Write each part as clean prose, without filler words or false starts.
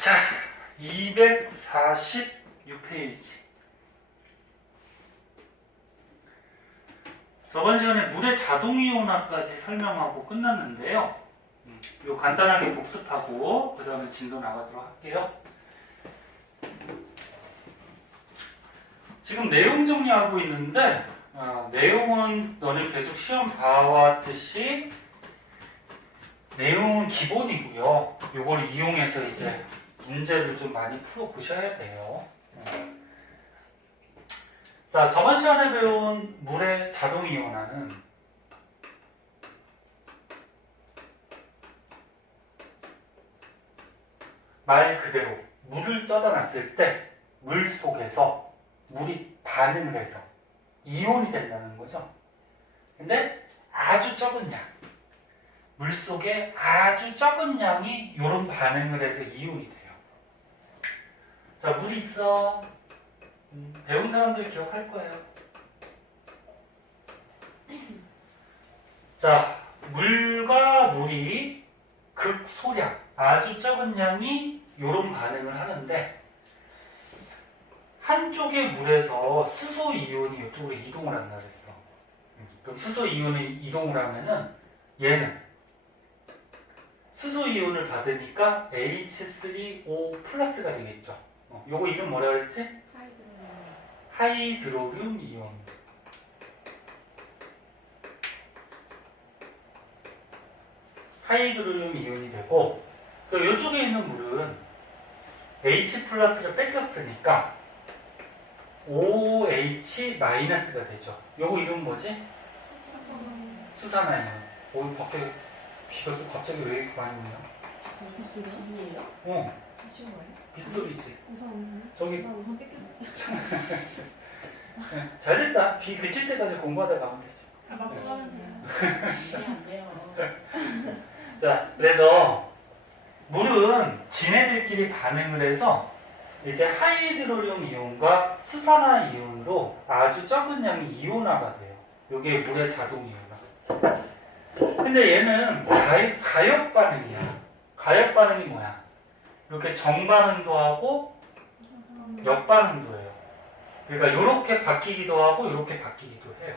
자, 246페이지. 저번 시간에 물의 자동이온화까지 설명하고 끝났는데요. 이거 간단하게 복습하고 그 다음에 진도 나가도록 할게요. 지금 내용 정리하고 있는데 내용은 너네 계속 시험 봐왔듯이 내용은 기본이고요. 이걸 이용해서 이제 문제를 좀 많이 풀어보셔야 돼요. 자, 저번 시간에 배운 물의 자동이온화는 말 그대로 물을 떠다 놨을 때 물 속에서 물이 반응을 해서 이온이 된다는 거죠. 근데 아주 적은 양, 물 속에 아주 적은 양이 이런 반응을 해서 이온이 돼요. 자, 물이 있어. 배운 사람들 기억할 거예요. 자, 물과 물이 극소량, 아주 적은 양이 이런 반응을 하는데 한쪽의 물에서 수소 이온이 이쪽으로 이동을 한다 그랬어. 그럼 수소 이온이 이동을 하면은 얘는 수소 이온을 받으니까 H3O 플러스가 되겠죠. 요거 이름 뭐라 그랬지? 하이드로륨 이온. 하이드로륨 이온이 되고, 이쪽에 있는 물은 H 플러스를 뺏겼으니까 OH 마이너스가 되죠. 요거 이름 뭐지? 수산화이온. 오, 밖에 비가 또 갑자기 왜 이렇게 많이 오냐? 빗소리예요? 어, 미친 거예요? 빗소리지. 우선 저기 우선 뺏겼네. 잘됐다. 비 그칠 때까지 공부하다 가면 되지. 다 맞고 가면 돼요. 이게 안 돼요. 자, 그래서 물은 지네들끼리 반응을 해서 이렇게 하이드로륨 이온과 수산화 이온으로 아주 적은 양의 이온화가 돼요. 이게 물의 자동 이온화. 근데 얘는 가역 반응이야. 가역 반응이 뭐야? 이렇게 정반응도 하고 역반응도 해요. 그러니까 이렇게 바뀌기도 하고 이렇게 바뀌기도 해요.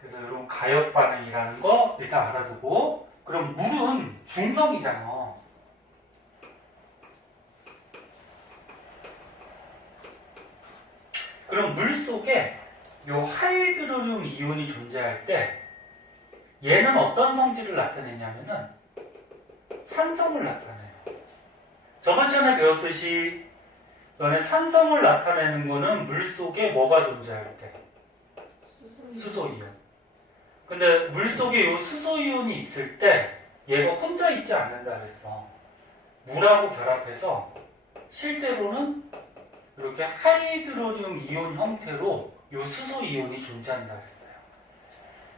그래서 이런 가역 반응이라는 거 일단 알아두고, 그럼 물은 중성이잖아. 그럼 물 속에 요 하이드로륨 이온이 존재할 때 얘는 어떤 성질을 나타내냐면은 산성을 나타내요. 저번 시간에 배웠듯이 너네 산성을 나타내는 거는 물 속에 뭐가 존재할 때? 수소이온. 근데 물 속에 요 수소이온이 있을 때 얘가 혼자 있지 않는다 그랬어. 물하고 결합해서 실제로는 이렇게 하이드로륨 이온 형태로 요 수소 이온이 존재한다 그랬어요.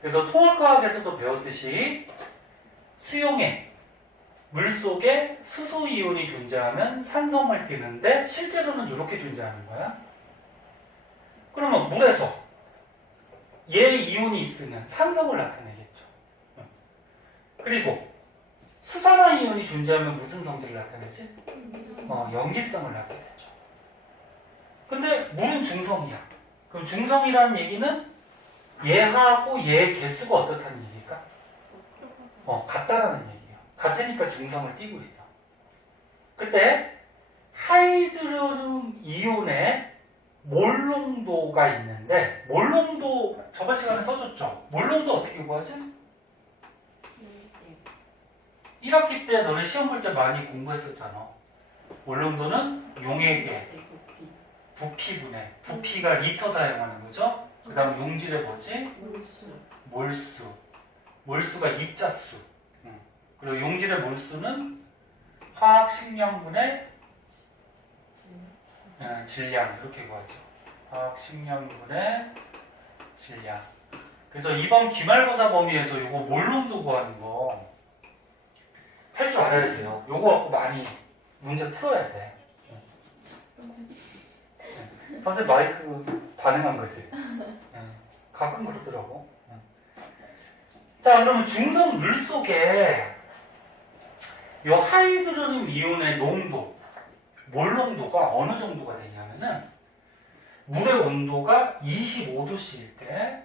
그래서 통합과학에서도 배웠듯이 수용액, 물 속에 수소 이온이 존재하면 산성을 띠는데 실제로는 이렇게 존재하는 거야. 그러면 물에서 얘 이온이 있으면 산성을 나타내겠죠. 그리고 수산화 이온이 존재하면 무슨 성질을 나타내지? 염기성을 나타내죠. 근데 물은 중성이야. 그럼 중성이라는 얘기는 얘하고 얘 개수가 어떻다는 얘기일까? 같다라는 얘기야. 같으니까 중성을 띠고 있어. 그때 하이드로륨 이온의 몰농도가 있는데, 몰농도 저번 시간에 써줬죠? 몰농도 어떻게 구하지? 1학기 때 너네 시험 볼 때 많이 공부했었잖아. 몰농도는 용액의 부피분해. 부피가 리터 사용하는 거죠? 그 다음 용질의 뭐지? 몰수. 몰수가 입자수. 그리고 용질의 몰수는 화학식량분의 질량. 이렇게 구하죠. 화학식량분의 질량. 그래서 이번 기말고사 범위에서 이거 몰농도 구하는 거 할 줄 알아야 돼요. 요거 갖고 많이 문제 풀어야 돼. 선생님 마이크 반응한 거지. 가끔 그러더라고. 자, 그러면 중성 물 속에 이 하이드로늄 이온의 농도, 몰 농도가 어느 정도가 되냐면은 물의 온도가 25도씨일 때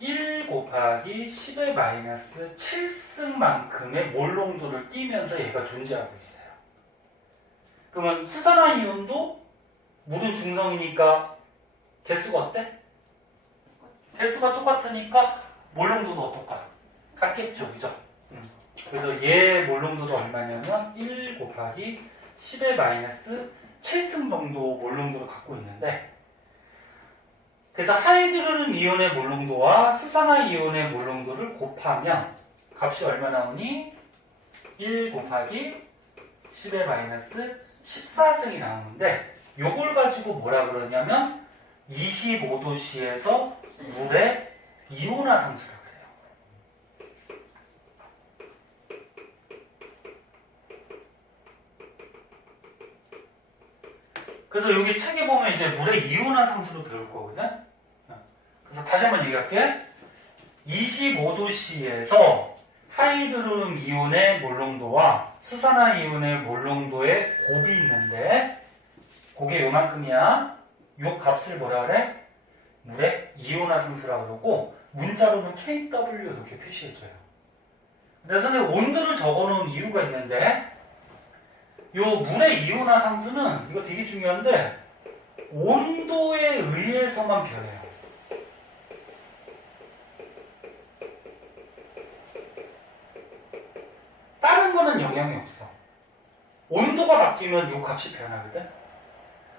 1 곱하기 10의 마이너스 7승만큼의 몰 농도를 띠면서 얘가 존재하고 있어요. 그러면 수산화이온도 물은 중성이니까 개수가 어때? 개수가 똑같으니까 몰 농도도 어떨까? 같겠죠, 그죠? 그래서 얘 몰 농도도 얼마냐면 1 곱하기 10의 마이너스 7승 정도 몰 농도를 갖고 있는데, 그래서 하이드로늄 이온의 몰 농도와 수산화 이온의 몰 농도를 곱하면 값이 얼마 나오니? 1 곱하기 10의 마이너스 14승이 나오는데, 요걸 가지고 뭐라 그러냐면 25도씨에서 물의 이온화 상수라 그래요. 그래서 여기 책에 보면 이제 물의 이온화 상수로 배울 거거든. 그래서 다시 한번 얘기할게. 25도씨에서 하이드로늄 이온의 몰 농도와 수산화 이온의 몰 농도의 곱이 있는데, 그게 요만큼이야. 요 값을 뭐라 그래? 물의 이온화 상수라고 그러고, 문자로는 KW 이렇게 표시해줘요. 근데 선생님 온도를 적어놓은 이유가 있는데, 요 물의 이온화 상수는 이거 되게 중요한데 온도에 의해서만 변해요. 다른 거는 영향이 없어. 온도가 바뀌면 요 값이 변하거든.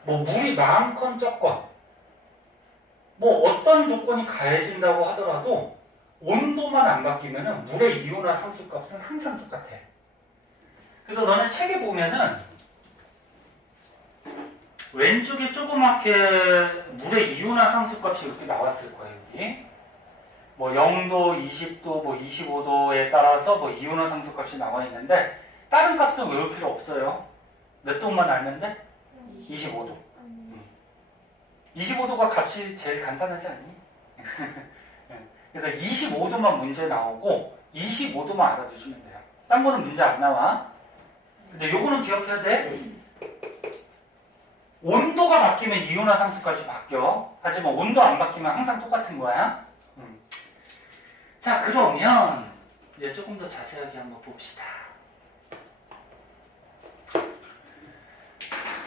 뭐 물이 많건 적건 뭐 어떤 조건이 가해진다고 하더라도 온도만 안 바뀌면 물의 이온화 상수 값은 항상 똑같아. 그래서 너네 책에 보면은 왼쪽에 조그맣게 물의 이온화 상수 값이 이렇게 나왔을 거예요. 여기 뭐 0도, 20도, 뭐 25도에 따라서 뭐 이온화 상수 값이 나와 있는데, 다른 값은 외울 필요 없어요. 몇 도만 알면 돼? 25도. 25도가 값이 제일 간단하지 않니? 그래서 25도만 문제 나오고 25도만 알아두시면 돼요. 딴 거는 문제 안 나와. 근데 요거는 기억해야 돼. 온도가 바뀌면 이온화 상수까지 바뀌어. 하지만 온도 안 바뀌면 항상 똑같은 거야. 자, 그러면 이제 조금 더 자세하게 한번 봅시다.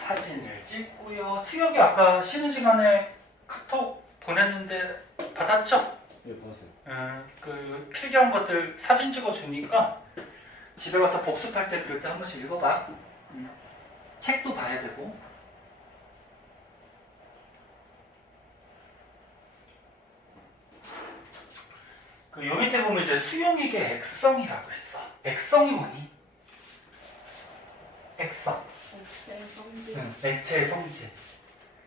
사진을 찍고요. 수혁이 아까 쉬는 시간에 카톡 보냈는데 받았죠? 예, 봤어요. 그 필기한 것들 사진 찍어 주니까 집에 가서 복습할 때 그럴 때 한 번씩 읽어봐. 책도 봐야 되고. 그 요 밑에 보면 이제 수용액의 액성이라고 있어. 액성이 뭐니? 액성. 액체의 성질.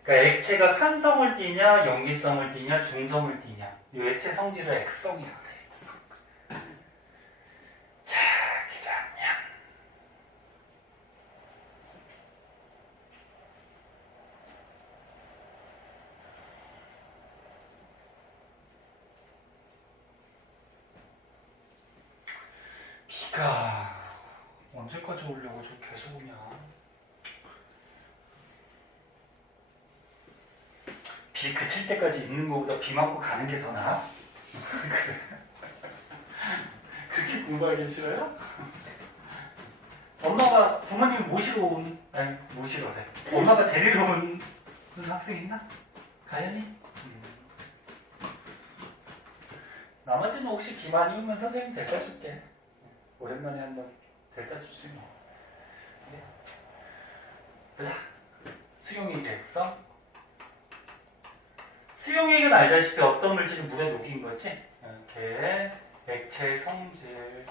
그러니까 액체가 산성을 띠냐, 염기성을 띠냐, 중성을 띠냐. 이 액체 성질을 액성이라고 해. 자, 그러면 비가 언제까지 오려고 저 계속 오냐? 비 그칠 때까지 있는 것보다 비 맞고 가는 게 더 나아? 그렇게 공부하기 싫어요? 엄마가 부모님 모시러 온, 아니 모시러래. 엄마가 데리러 온 그런 학생 있나? 가연이? 나머지는 혹시 비 많이 오면 선생님 데려다 줄게. 오랜만에 한번 데려다 주지 뭐. 네. 보자. 수용액의 액성. 수용액은 알다시피 어떤 물질이 물에 녹인 거지? 이렇게 액체 성질.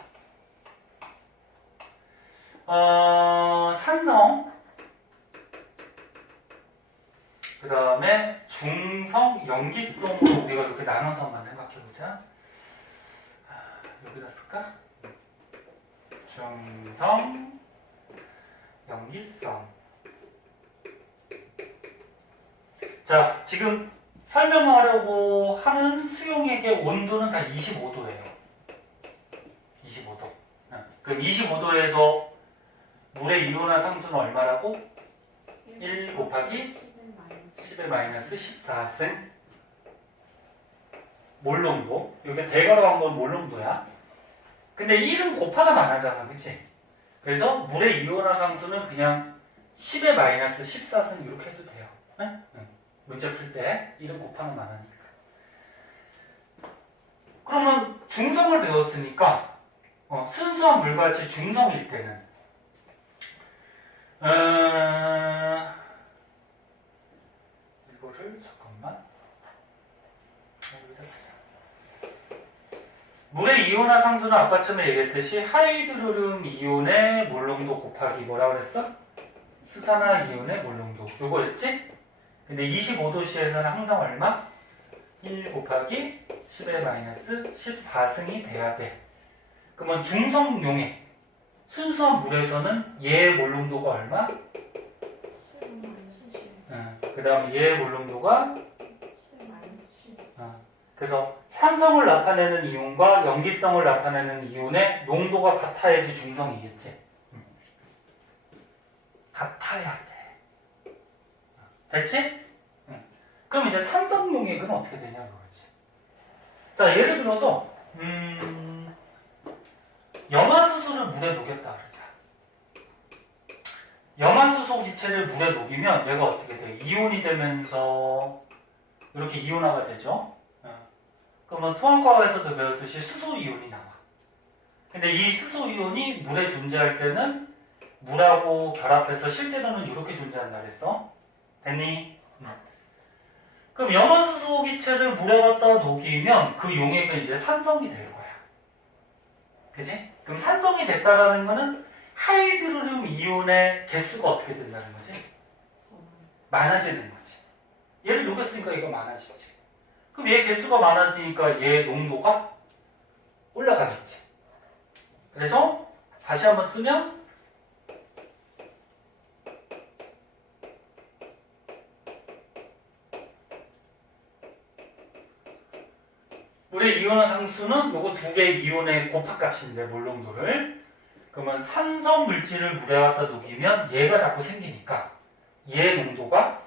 산성. 그 다음에 중성, 염기성으로 우리가 이렇게 나눠서 한번 생각해보자. 여기다 쓸까? 중성, 염기성. 자, 지금 설명하려고 하는 수용액의 온도는 다 25도예요. 그럼 25도에서 물의 이온화 상수는 얼마라고? 1 곱하기 10의 마이너스 14승 몰농도. 이게 대괄호 한 건 몰농도야. 근데 1은 곱하가 많아잖아, 그치? 그래서 물의 이온화 상수는 그냥 10의 마이너스 14승 이렇게 해도 돼요. 응? 문제 풀 때 1은 곱하는 많으니까. 그러면 중성을 배웠으니까 순수한 물같이 중성일 때는 이거를 잠깐만 여기다 쓰자. 물의 이온화 상수는 아까 처음에 얘기했듯이 하이드로륨 이온의 몰농도 곱하기 뭐라고 그랬어? 수산화 이온의 몰농도. 요거였지? 근데 25도씨에서는 항상 얼마? 1 곱하기 10의 마이너스 14승이 돼야 돼. 그러면 중성용액 순수한 물에서는 얘의 몰농도가 얼마? 그 다음에 얘의 몰농도가 그래서 산성을 나타내는 이온과 염기성을 나타내는 이온의 농도가 같아야지 중성이겠지. 같아야 돼. 됐지? 그럼 이제 산성용액은 어떻게 되냐 그거지. 자, 예를 들어서 염화수소를 물에 녹였다 그러자. 염화수소 기체를 물에 녹이면 얘가 어떻게 돼? 이온이 되면서 이렇게 이온화가 되죠. 그러면 토양과학에서도 배웠듯이 수소이온이 나와. 근데 이 수소이온이 물에 존재할 때는 물하고 결합해서 실제로는 이렇게 존재한다 그랬어. 됐니? 그럼 염화수소 기체를 물에 갖다 녹이면 그 용액은 이제 산성이 될 거야. 그지? 그럼 산성이 됐다라는 거는 하이드로륨 이온의 개수가 어떻게 된다는 거지? 많아지는 거지. 얘를 녹였으니까 이거 많아지지. 그럼 얘 개수가 많아지니까 얘 농도가 올라가겠지. 그래서 다시 한번 쓰면 물의 이온화 상수는 요거 두 개의 이온의 곱합값인데 몰농도를. 그러면 산성 물질을 물에 갖다 녹이면 얘가 자꾸 생기니까 얘 농도가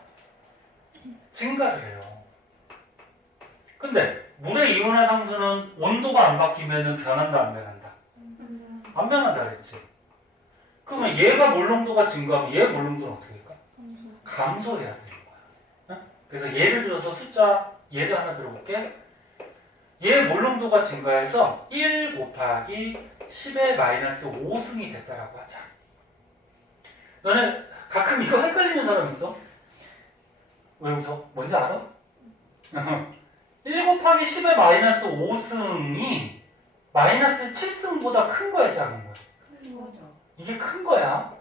증가를 해요. 근데 물의 이온화 상수는 온도가 안 바뀌면 변한다 안 변한다? 안 변한다 그랬지. 그러면 얘가 몰농도가 증가하면 얘 몰농도는 어떻게 될까? 감소해야 되는 거야. 그래서 예를 들어서 숫자 예를 하나 들어볼게. 얘 몰농도가 증가해서 1 곱하기 10의 마이너스 5승이 됐다라고 하자. 너는 가끔 이거 헷갈리는 사람 있어? 왜 웃어? 뭔지 알아? 1 곱하기 10의 마이너스 5승이 마이너스 7승보다 큰 거야, 작은 거야? 큰 거죠. 이게 큰 거야.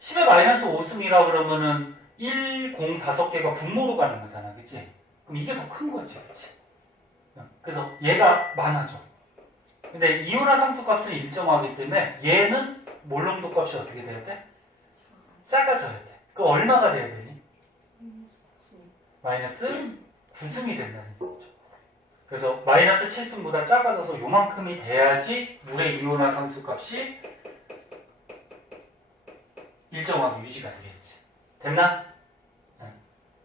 10의 마이너스 5승이라 그러면은 1, 0, 5개가 분모로 가는 거잖아, 그치? 그럼 이게 더 큰 거지, 그치? 그래서 얘가 많아져. 근데 이온화 상수 값은 일정하기 때문에 얘는 몰농도 값이 어떻게 돼야 돼? 작아져야 돼. 그 얼마가 돼야 되니? 마이너스 9승이 된다는 거죠. 그래서 마이너스 7승보다 작아져서 요만큼이 돼야지 물의 이온화 상수 값이 일정하게 유지가 되겠지. 됐나?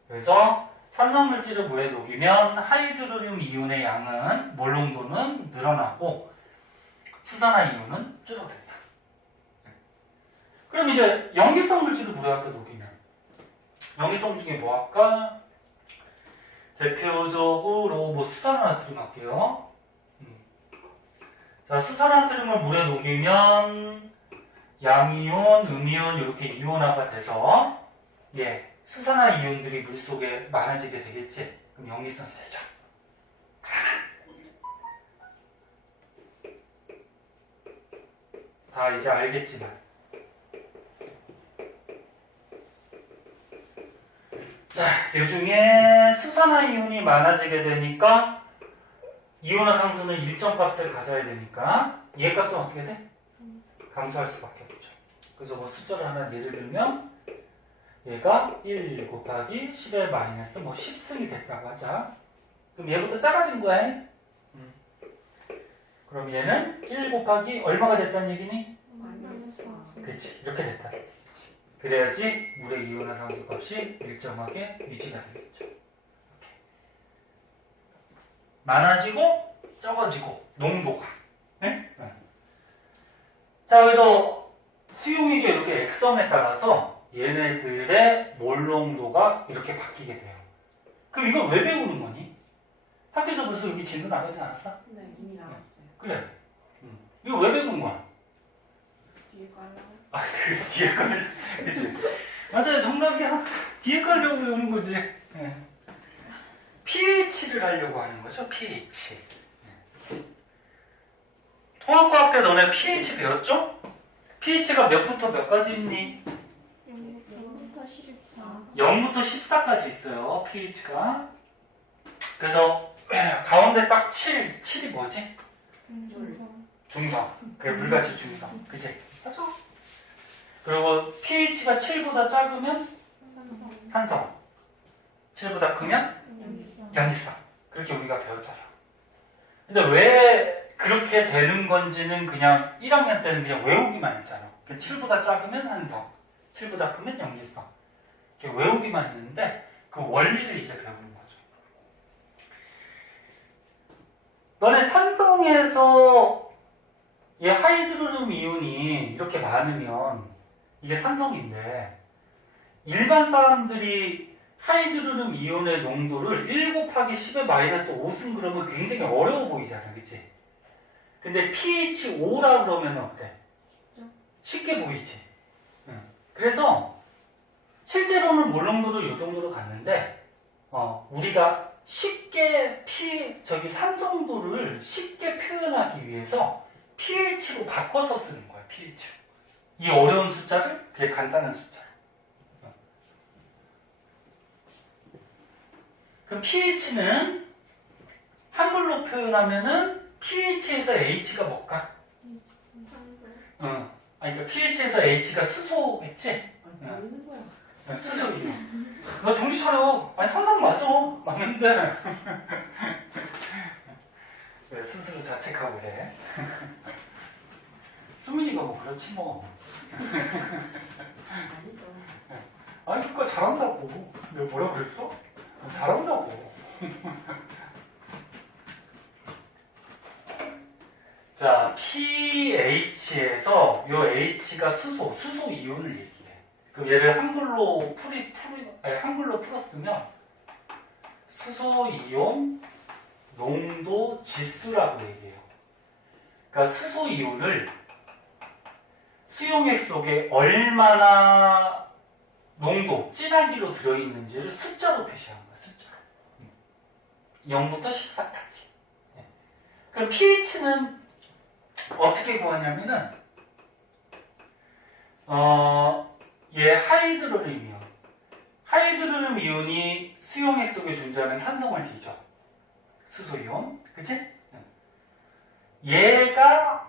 그래서 산성물질을 물에 녹이면 하이드로륨 이온의 양은 몰농도는 늘어나고 수산화 이온은 줄어든다. 그럼 이제 염기성 물질을 물에 갖다 녹이면 염기성 중에 뭐 할까? 대표적으로 뭐 수산화나트륨 할게요. 자, 수산화나트륨을 물에 녹이면 양이온, 음이온 이렇게 이온화가 돼서 수산화 이온들이 물속에 많아지게 되겠지. 그럼 염기성이 되죠. 다 이제 알겠지만 자, 이 중에 수산화 이온이 많아지게 되니까 이온화 상수는 일정 값을 가져야 되니까 얘 값은 어떻게 돼? 감소할 수밖에 없죠. 그래서 뭐 숫자를 하나 예를 들면 얘가 1 곱하기 10의 마이너스 10승이 됐다고 하자. 그럼 얘부터 작아진 거야. 그럼 얘는 1 곱하기 얼마가 됐다는 얘기니? 마이너스 4. 그렇지. 이렇게 됐다. 그래야지 물의 이온화산소 값이 일정하게 유지가 되겠죠. 이렇게. 많아지고 적어지고 농도가. 네? 네. 자, 그래서 수용액의 이렇게 액섬에 따라서 얘네들의 몰 농도가 이렇게 바뀌게 돼요. 그럼 이걸 왜 배우는 거니? 학교에서 벌써 여기 진도 나가지 않았어? 네, 이미 나왔어요. 그래. 이거 왜 배우는 거야? 뒤에 깔라요? 아, 그 뒤에 걸, 그치. 맞아요, 정답이야. 뒤에 걸려고 배우는 거지. 네. pH를 하려고 하는 거죠, pH. 네. 통합과학 때 너네 pH 배웠죠? pH가 몇부터 몇까지 있니? 0부터 14. 0부터 14까지 있어요, pH가. 그래서 가운데 딱 7이 뭐지? 중성. 그게 물같이 중성. 그치? 맞아. 그리고 pH가 7보다 작으면 산성. 7보다 크면 양기성. 그렇게 우리가 배웠잖아요. 근데 왜 그렇게 되는 건지는 그냥 1학년 때는 그냥 외우기만 했잖아. 7보다 작으면 산성. 7보다 크면 양기성. 이렇게 외우기만 했는데 그 원리를 이제 배우는 거죠. 너네 산성에서 이 하이드로륨 이온이 이렇게 많으면 이게 산성인데 일반 사람들이 하이드로륨 이온의 농도를 1 곱하기 10의 마이너스 5승 그러면 굉장히 어려워 보이잖아, 그치? 근데 pH 5라 그러면 어때? 쉽게 보이지? 그래서 실제로는 몰 농도도 이 정도로 갔는데 우리가 쉽게 산성도를 쉽게 표현하기 위해서 pH로 바꿔서 쓰는 거야, pH로. 이 어려운 숫자를 그게 간단한 숫자. 그럼 pH는 한글로 표현하면은 pH에서 H가 뭘까? 그러니까 pH에서 H가 수소겠지? 모르는 거야. 수소이요. 너 정신 차려. 아니 산성 맞아. 맞는데 왜 스스로 자책하고 그래? 수민이가 뭐 그렇지 뭐. 아니죠. 아니 그니까 잘한다고. 내가 뭐라 그랬어? 잘한다고. 자, pH에서 요 H가 수소 이온을 얘기해. 그럼 얘를 한글로 한글로 풀었으면 수소 이온 농도 지수라고 얘기해요. 그러니까 수소 이온을 수용액 속에 얼마나 농도, 진하기로 들어있는지를 숫자로 표시하는 거야, 숫자로. 0부터 14까지. 그럼 pH는 어떻게 구하냐면은, 얘 하이드로륨 이온. 하이드로륨 이온이 수용액 속에 존재하는 산성을 뒤져. 수소이온. 그치? 얘가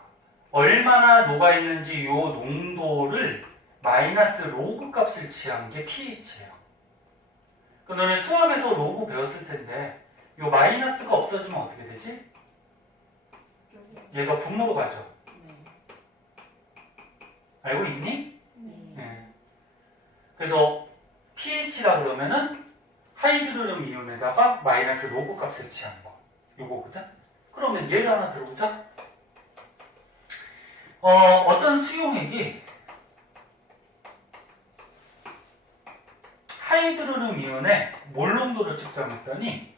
얼마나 녹아있는지 요 농도를 마이너스 로그 값을 취한 게 pH예요. 그럼 너네 수학에서 로그 배웠을 텐데 요 마이너스가 없어지면 어떻게 되지? 얘가 분모로 가죠. 네. 알고 있니? 네. 그래서 pH라 그러면은 하이드로륨 이온에다가 마이너스 로그 값을 취한 거. 요거거든? 그러면 얘를 하나 들어보자. 어떤 수용액이 하이드로륨 이온의 몰 농도를 측정했더니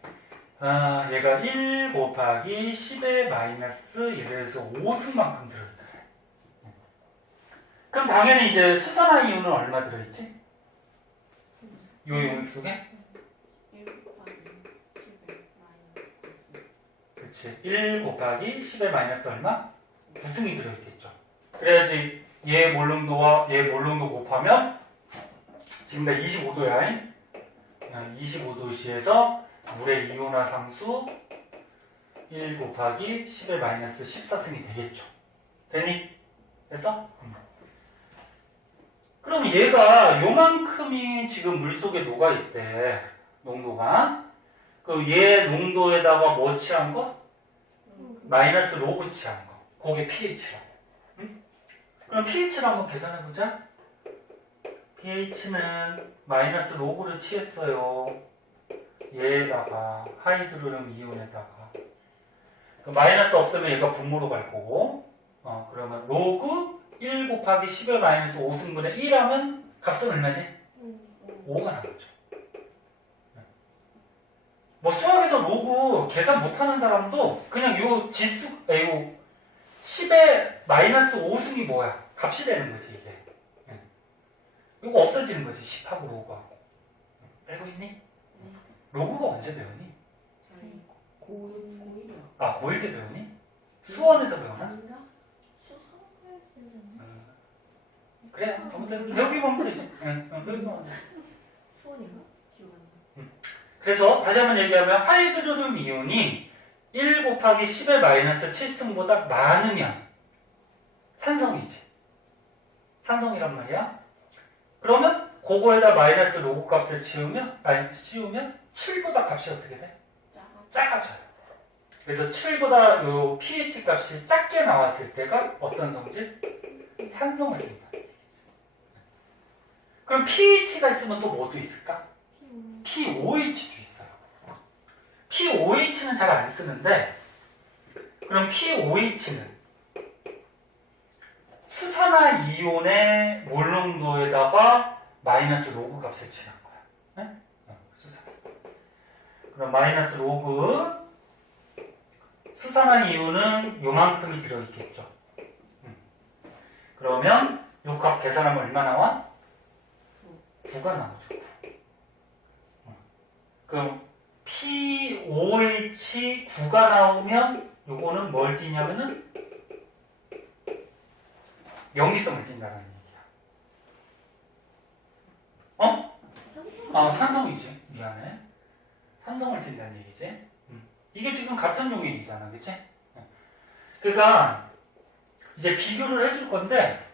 얘가 1 곱하기 10의 마이너스 1에서 5승만큼 들어있다. 그럼 당연히 이제 수산화 이온은 얼마 들어있지? 요 용액 속에? 그렇지. 1 곱하기 10의 마이너스 얼마? 9승이 들어있겠죠. 그래야지 얘 몰 농도와 얘 몰 농도 곱하면 지금 다 25도야. 25도시에서 물의 이온화 상수 1 곱하기 10의 마이너스 14승이 되겠죠. 되니? 됐어? 그럼 얘가 요만큼이 지금 물 속에 녹아있대. 농도가. 그럼 얘 농도에다가 뭐 취한 거? 마이너스 로그 취한 거. 그게 pH라고. 응? 그럼 pH를 한번 계산해보자. pH는 마이너스 로그를 취했어요. 얘에다가 하이드로륨 이온에다가 마이너스 없으면 얘가 분모로 갈 거고 그러면 로그 1 곱하기 10의 마이너스 5승분의 1 하면 값은 얼마지? 5가 나오죠. 뭐 수학에서 로그 계산 못하는 사람도 그냥 요 지수, 요 10의 마이너스 5승이 뭐야? 값이 되는 거지 이게. 이거 없어지는 거지 10하고 로그하고. 알고 있니? 로그가 언제 배우니? 고1이요. 아 고1 때 배우니? 수원에서 배우나? 아닌가? 수상과에서 배우잖아. 그래 아무튼 여기 보면 되지. 여기 보면 돼. 수원인가? 기억 안 나. 그래서 다시 한번 얘기하면 하이드로륨 이온이 1 곱하기 10의 마이너스 7승보다 많으면 산성이지. 산성이란 말이야. 그러면 그거에다 마이너스 로그 값을 씌우면 7보다 값이 어떻게 돼? 작아져요. 그래서 7보다 요 pH 값이 작게 나왔을 때가 어떤 성질? 산성을 띈다. 그럼 pH가 있으면 또 뭐도 있을까? pOH도 있어요. pOH는 잘 안 쓰는데 그럼 pOH는 수산화 이온의 몰 농도에다가 마이너스 로그 값을 칠한 거야. 네? 수산. 그럼 마이너스 로그 수산화 이온은 요만큼이 들어있겠죠. 그러면 요 값 계산하면 얼마 나와? 9가 나오죠. 그럼 pOH 9가 나오면 요거는 뭘 띠냐면은 염기성을 띈다는 얘기야. 산성이지. 미안해. 산성을 띈다는 얘기지. 이게 지금 같은 용액이잖아. 그치? 그러니까 이제 비교를 해줄 건데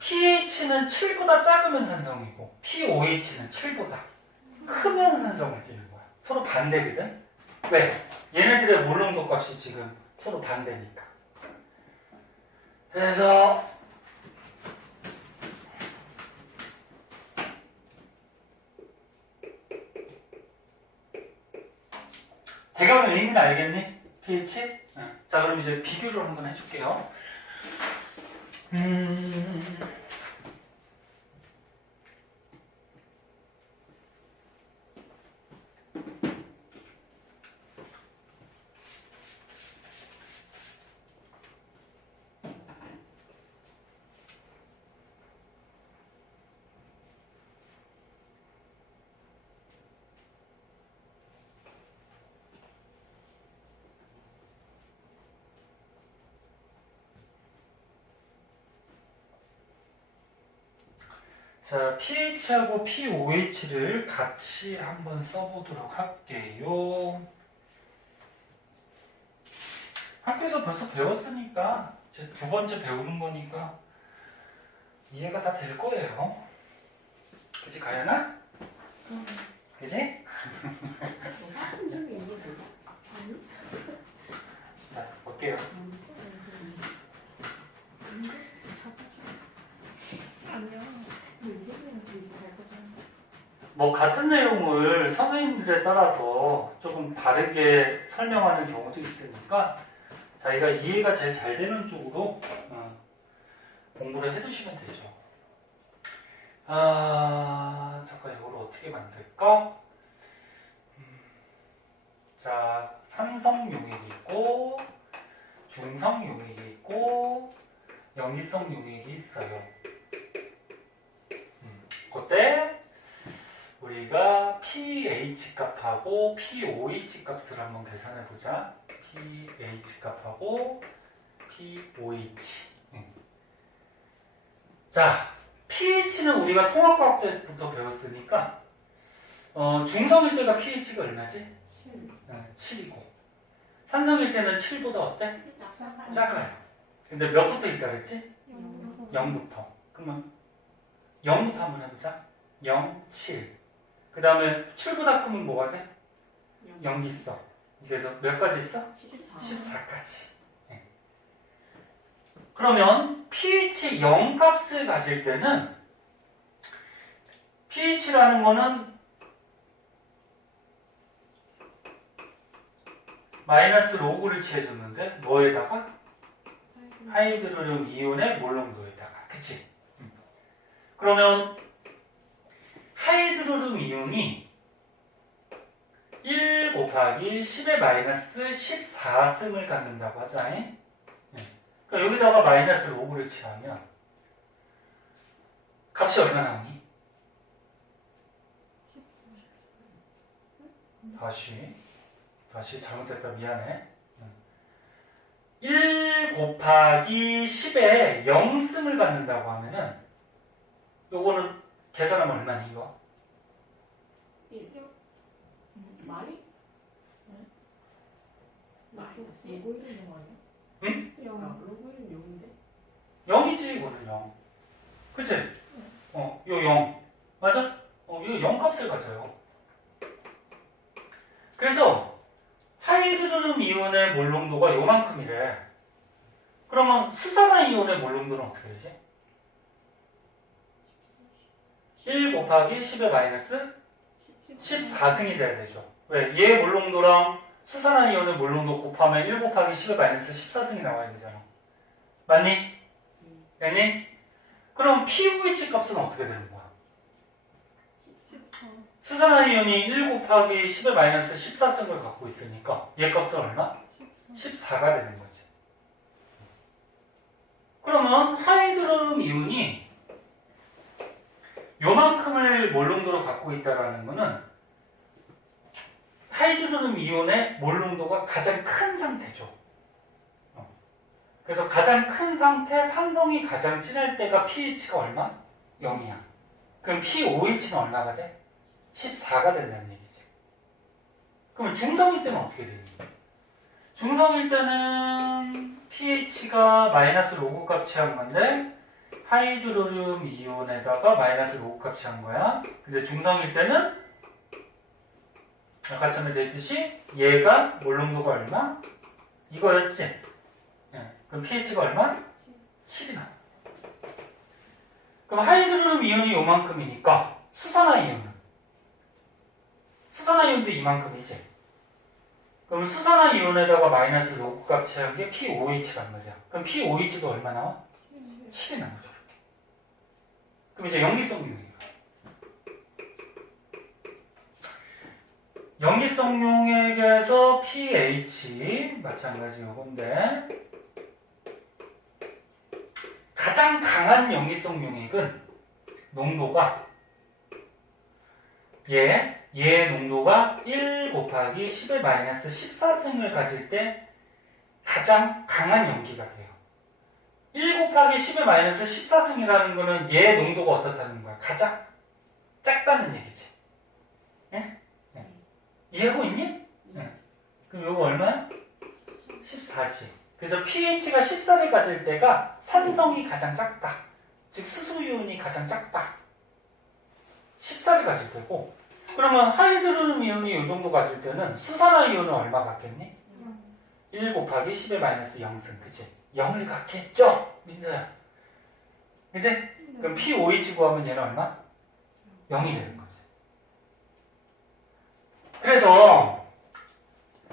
pH는 7보다 작으면 산성이고 pOH는 7보다 크면 산성을 띠는 거야. 서로 반대거든? 왜? 얘네들의 몰농도 값이 지금 서로 반대니까. 그래서 대강 의미는 알겠니? pH? 자 그럼 이제 비교를 한번 해줄게요. 자, pH하고 pOH를 같이 한번 써보도록 할게요. 학교에서 벌써 배웠으니까 이제 두 번째 배우는 거니까 이해가 다 될 거예요. 그치, 가연아? 그치? 같은 점이 있는 거죠? 아니? 자, 볼게요. 아니야. 문제는 되게 잘 거잖아. 뭐 같은 내용을 선생님들에 따라서 조금 다르게 설명하는 경우도 있으니까 자기가 이해가 제일 잘 되는 쪽으로 공부를 해두시면 되죠. 잠깐 이걸 어떻게 만들까? 자, 산성 용액이 있고 중성 용액이 있고 염기성 용액이 있어요. 그때 우리가 pH 값하고 pOH 값을 한번 계산해 보자. pH 값하고 pOH. 자, pH는 우리가 통합과학 때부터 배웠으니까 중성일 때가 pH가 얼마지? 7이고 산성일 때는 7보다 어때? 작아요. 근데 몇부터 있다 그랬지? 0부터. 그러면 0부터 한번 해보자. 0, 7. 그 다음에 7보다 크면 뭐가 돼? 염기성. 그래서 몇 가지 있어? 14. 14까지. 그러면 pH 0 값을 가질 때는 pH라는 거는 마이너스 로그를 취해줬는데 뭐에다가? 하이드로륨 이온의 몰농도에다가. 그치? 그러면 하이드로륨 이온이 1 곱하기 10의 마이너스 14승을 갖는다고 하자. 그러니까 여기다가 마이너스 로그를 취하면 값이 얼마 나오니? 다시 잘못됐다. 미안해. 1 곱하기 10에 0승을 갖는다고 하면은 요거는 계산하면 얼마니 이거? 말이? 마이너스 로고 있는 거 아니야? 응? 로고 있는 0인데? 0이지 이거는 0. 그치? 요 0. 맞아? 이거 0 값을 가져요. 그래서 하이드로륨 이온의 몰농도가 요만큼이래. 그러면 수산화 이온의 몰농도는 어떻게 되지? 1 곱하기 10의 마이너스 14승이 돼야 되죠. 왜? 얘 몰농도랑 수산화 이온의 몰농도 곱하면 1 곱하기 10의 마이너스 14승이 나와야 되잖아. 맞니? 됐니? 그럼 pOH 값은 어떻게 되는 거야? 수산화 이온이 1 곱하기 10의 마이너스 14승을 갖고 있으니까 얘 값은 얼마? 14가 되는 거지. 그러면 하이드로륨 이온이 요만큼을 몰농도로 갖고 있다는 거는 하이드로륨 이온의 몰농도가 가장 큰 상태죠. 그래서 가장 큰 상태, 산성이 가장 진할 때가 pH가 얼마? 0이야. 그럼 pOH는 얼마가 돼? 14가 된다는 얘기지. 그럼 중성일 때는 어떻게 되니? 중성일 때는 pH가 마이너스 로그 값이 한 건데 하이드로륨 이온에다가 마이너스 로그 값이 한 거야. 근데 중성일 때는 아까 전에 되었듯이 얘가 몰농도가 얼마? 이거였지? 그럼 pH가 얼마? 7이 나. 그럼 하이드로륨 이온이 요만큼이니까 수산화 이온도 이만큼이지. 그럼 수산화 이온에다가 마이너스 로그 값이 한 게 pOH란 말이야. 그럼 pOH도 얼마 나와? 7이 나오죠. 그럼 이제 염기성용이에요. 염기성용액에서 pH 마찬가지 요건데 가장 강한 염기성용액은 농도가 얘 농도가 1 곱하기 10의 마이너스 14승을 가질 때 가장 강한 염기가 돼요. 1 곱하기 10의 마이너스 14승이라는 거는 얘 농도가 어떻다는 거야? 가장 작다는 얘기지. 예? 이해하고 있니? 그럼 요거 얼마야? 14지. 그래서 pH가 14를 가질 때가 산성이 가장 작다. 즉 수소이온이 가장 작다. 14를 가질 때고, 그러면 하이드로륨 이온이 이 정도 가질 때는 수산화 이온은 얼마 갖겠니? 1 곱하기 10의 마이너스 0승. 그치? 0을 갖겠죠? 민서야. 그치? 그럼 pOH 구하면 얘는 얼마? 0이 되는 거지. 그래서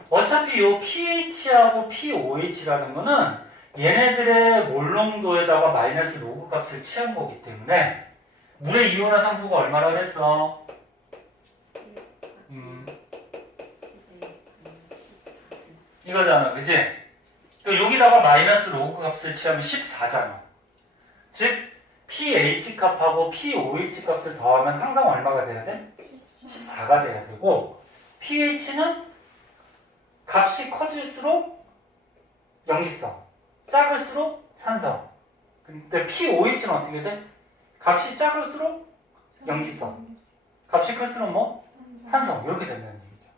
어차피 이 pH하고 pOH라는 거는 얘네들의 몰농도에다가 마이너스 로그 값을 취한 거기 때문에 물의 이온화 상수가 얼마나 그랬어? 이거잖아, 그치? 또 여기다가 마이너스 로그 값을 취하면 14잖아. 즉 pH 값하고 pOH 값을 더하면 항상 얼마가 돼야 돼? 14가 돼야 되고, pH는 값이 커질수록 염기성, 작을수록 산성. 근데 pOH는 어떻게 돼? 값이 작을수록 염기성, 값이 클수록 뭐? 산성. 이렇게 된다는 얘기죠.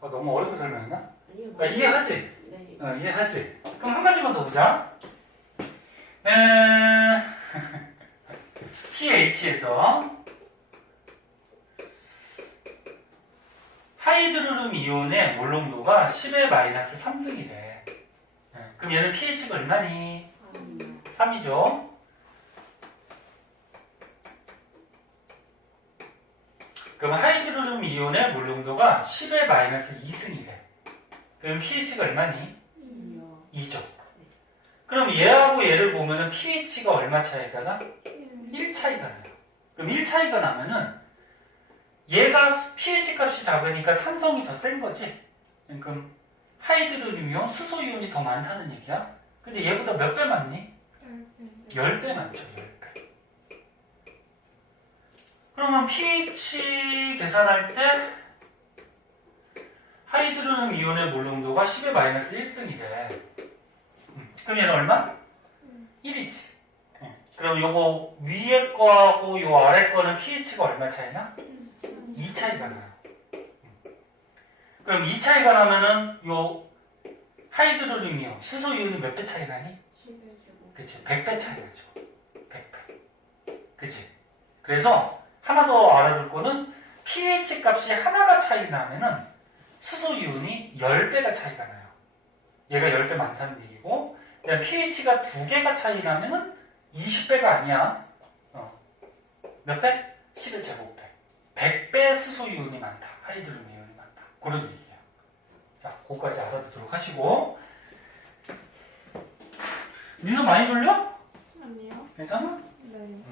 너무 어렵게 설명했나? 이해하지? 네. 이해하지? 그럼 한 가지만 더 보자. pH에서 하이드로륨 이온의 몰농도가 10의 마이너스 3승이래. 그럼 얘는 pH가 얼마니? 3이죠. 그럼 하이드로륨 이온의 몰농도가 10의 마이너스 2승이래. 그럼 pH가 얼마니? 2죠. 그럼 얘하고 얘를 보면은 pH가 얼마 차이가 나? 1 차이가 나요. 그럼 1 차이가 나면은 얘가 pH 값이 작으니까 산성이 더 센 거지. 그럼 하이드로륨 이온, 수소 이온이 더 많다는 얘기야. 근데 얘보다 몇 배 많니? 10배 많죠. 10배. 그러면 pH 계산할 때 하이드로륨 이온의 몰농도가 10의 마이너스 1승이래. 그럼 얘는 얼마? 1이지. 그럼 요거 위에 거하고 요 아래 거는 pH가 얼마 차이나? 2 차이가 나요. 그럼 2 차이가 나면은 요 하이드로륨 이온, 수소 이온이 몇 배 차이 나니? 그치, 100배 차이 나죠. 100배. 그치. 그래서 하나 더 알아둘 거는 pH 값이 하나가 차이 나면은 수소 이온이 10배가 차이가 나요. 얘가 10배 많다는 얘기고, pH가 2개가 차이 나면은 20배가 아니야. 몇 배? 10의 제곱배. 100배 수소 이온이 많다. 하이드로륨 이온이 많다. 그런 얘기예요. 자, 그거까지 알아두도록 하시고. 니도 많이 졸려? 아니요. 괜찮아? 네.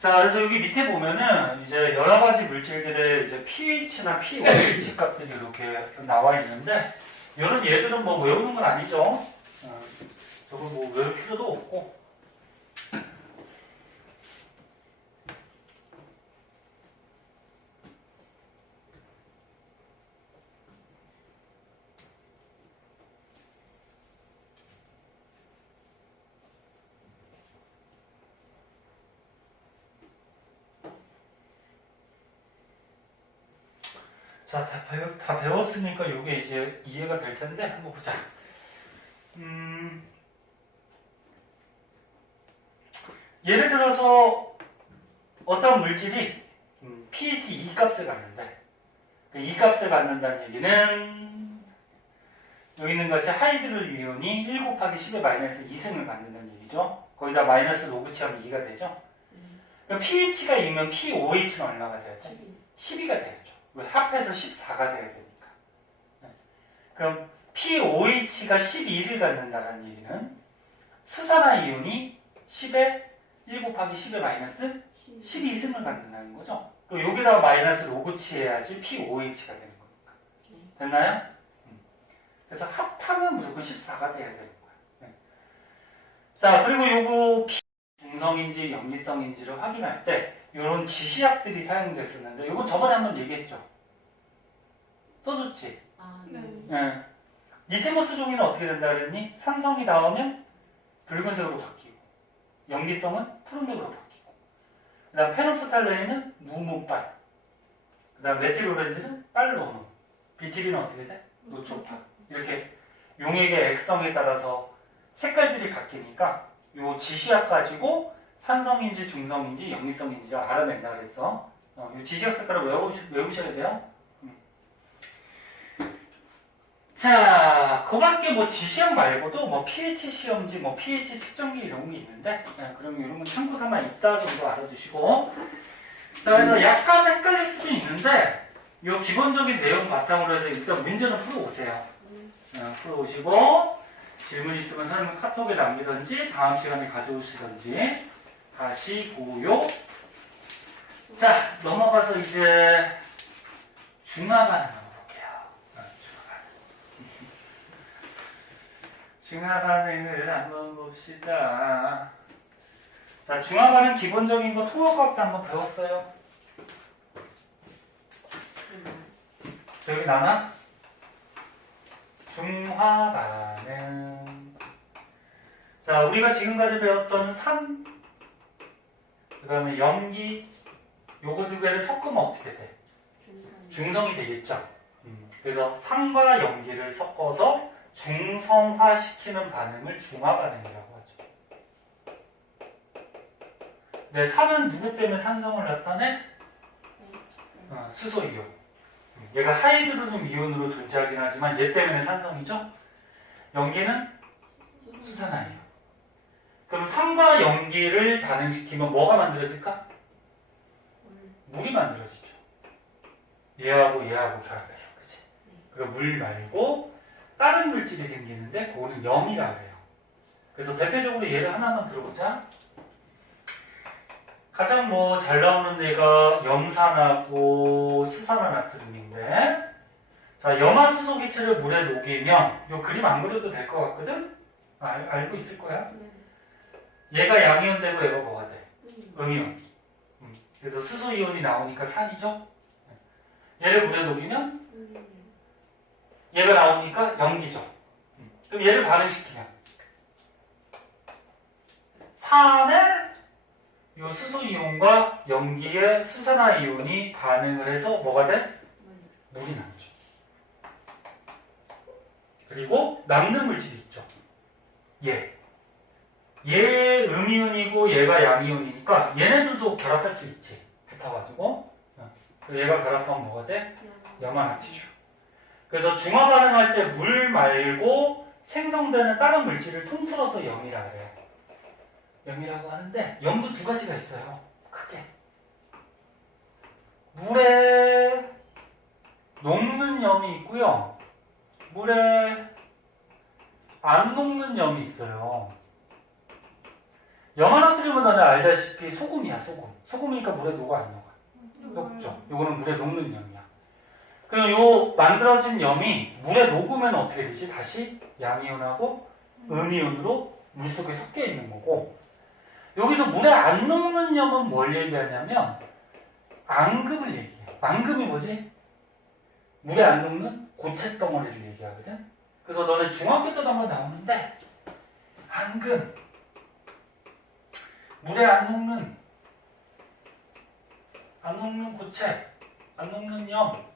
자, 그래서 여기 밑에 보면은 이제 여러 가지 물질들의 이제 pH나 pOH 값들이 이렇게 나와 있는데, 이런 얘들은 뭐 외우는 건 아니죠. 저걸 뭐 외울 필요도 없고. 자, 다 배웠으니까 이게 이제 이해가 될 텐데, 한번 보자. 예를 들어서 어떤 물질이 pH 2 값을 갖는데, 그 2 값을 갖는다는 얘기는 여기 있는 것이 하이드로륨 이온이 1 곱하기 10의 마이너스 2승을 갖는다는 얘기죠. 거기다 마이너스 로그 취하면 2가 되죠. 그럼 pH가 2면 pOH는 얼마가 돼야 돼? 12가 돼야죠. 왜? 합해서 14가 돼야 되니까. 그럼 pOH가 12를 갖는다는 얘기는 수산화 이온이 10에 1 곱하기 10의 마이너스 12승을 갖는다는 거죠. 그럼 여기다가 마이너스 로그 취해야지 pOH가 되는 거니까. 됐나요? 그래서 합하면 무조건 14가 돼야 되는 거야. 자, 그리고 요거 중성인지 염기성인지를 확인할 때 이런 지시약들이 사용됐었는데, 이거 저번에 한번 얘기했죠. 써줬지? 네. 리테머스 종이는 어떻게 된다 그랬니? 산성이 닿으면 붉은색으로 바뀌고, 염기성은 푸른색으로 바뀌고, 그 다음 페노프탈레인은 무무빨, 그 다음 메틸오렌지는 빨로노, 비티비는 어떻게 돼? 노초파. 이렇게 용액의 액성에 따라서 색깔들이 바뀌니까 요 지시약 가지고 산성인지 중성인지 염기성인지를 알아낸다 그랬어. 요 지시약 색깔을 외우셔야 돼요. 자, 그 밖에 뭐 지시약 말고도 뭐 pH 시험지, 뭐 pH 측정기 이런 게 있는데, 그럼 이런 건 참고 삼아 있다 정도 알아두시고. 자, 그래서 약간 헷갈릴 수도 있는데, 요 기본적인 내용 바탕으로 해서 일단 문제는 풀어오세요. 풀어오시고, 질문 있으면 선생님 카톡에 남기든지, 다음 시간에 가져오시든지 하시고요. 자, 넘어가서 이제 중화반응 한번 볼게요. 중화반응을 한번 봅시다. 자, 중화반응 기본적인 거 통합과학도 한번 배웠어요. 기억이 나나? 중화반응. 자, 우리가 지금까지 배웠던 산, 그 다음에 염기, 요거 두 개를 섞으면 어떻게 돼? 중성이 되겠죠? 그래서 산과 염기를 섞어서 중성화시키는 반응을 중화반응이라고 하죠. 네, 산은 누구 때문에 산성을 나타내? 수소 이온. 얘가 하이드로늄 이온으로 존재하긴 하지만 얘 때문에 산성이죠. 연기는 수산화이온. 그럼 산과 연기를 반응시키면 뭐가 만들어질까? 물이 만들어지죠. 얘하고 결합해서, 그치? 그리고 물 말고 다른 물질이 생기는데 그거는 염이라고 해요. 그래서 대표적으로 예를 하나만 들어보자. 가장 잘 나오는 애가 염산하고 수산화나트륨인데, 자, 염화수소 기체를 물에 녹이면, 요 그림 안 그려도 될 것 같거든? 알고 있을 거야. 얘가 양이온 되고 얘가 뭐가 돼? 음이온. 그래서 수소 이온이 나오니까 산이죠? 얘를 물에 녹이면 얘가 나오니까 염기죠. 그럼 얘를 반응시키면 산에 이 수소 이온과 염기의 수산화 이온이 반응을 해서 뭐가 돼? 물이 나죠. 그리고 남는 물질이 있죠. 얘 음이온이고 얘가 양이온이니까 얘네들도 결합할 수 있지. 붙어가지고. 얘가 결합하면 뭐가 돼? 염화나트륨. 그래서 중화 반응할 때 물 말고 생성되는 다른 물질을 통틀어서 염이라고 해요. 염이라고 하는데 염도 두 가지가 있어요. 크게. 물에 녹는 염이 있고요. 물에 안 녹는 염이 있어요. 염화나트륨은 너네 알다시피 소금이야, 소금. 소금이니까 물에 녹아, 안 녹아? 녹죠. 요거는 물에 녹는 염이야. 그럼 요 만들어진 염이 물에 녹으면 어떻게 되지? 다시 양이온하고 음이온으로 물속에 섞여 있는 거고, 여기서 물에 안 녹는 염은 뭘 얘기하냐면 앙금을 얘기해요. 앙금이 뭐지? 물에 안 녹는 고체 덩어리를 얘기하거든. 그래서 너네 중학교 때도 한번 나오는데 앙금, 물에 안 녹는 고체, 안 녹는 염,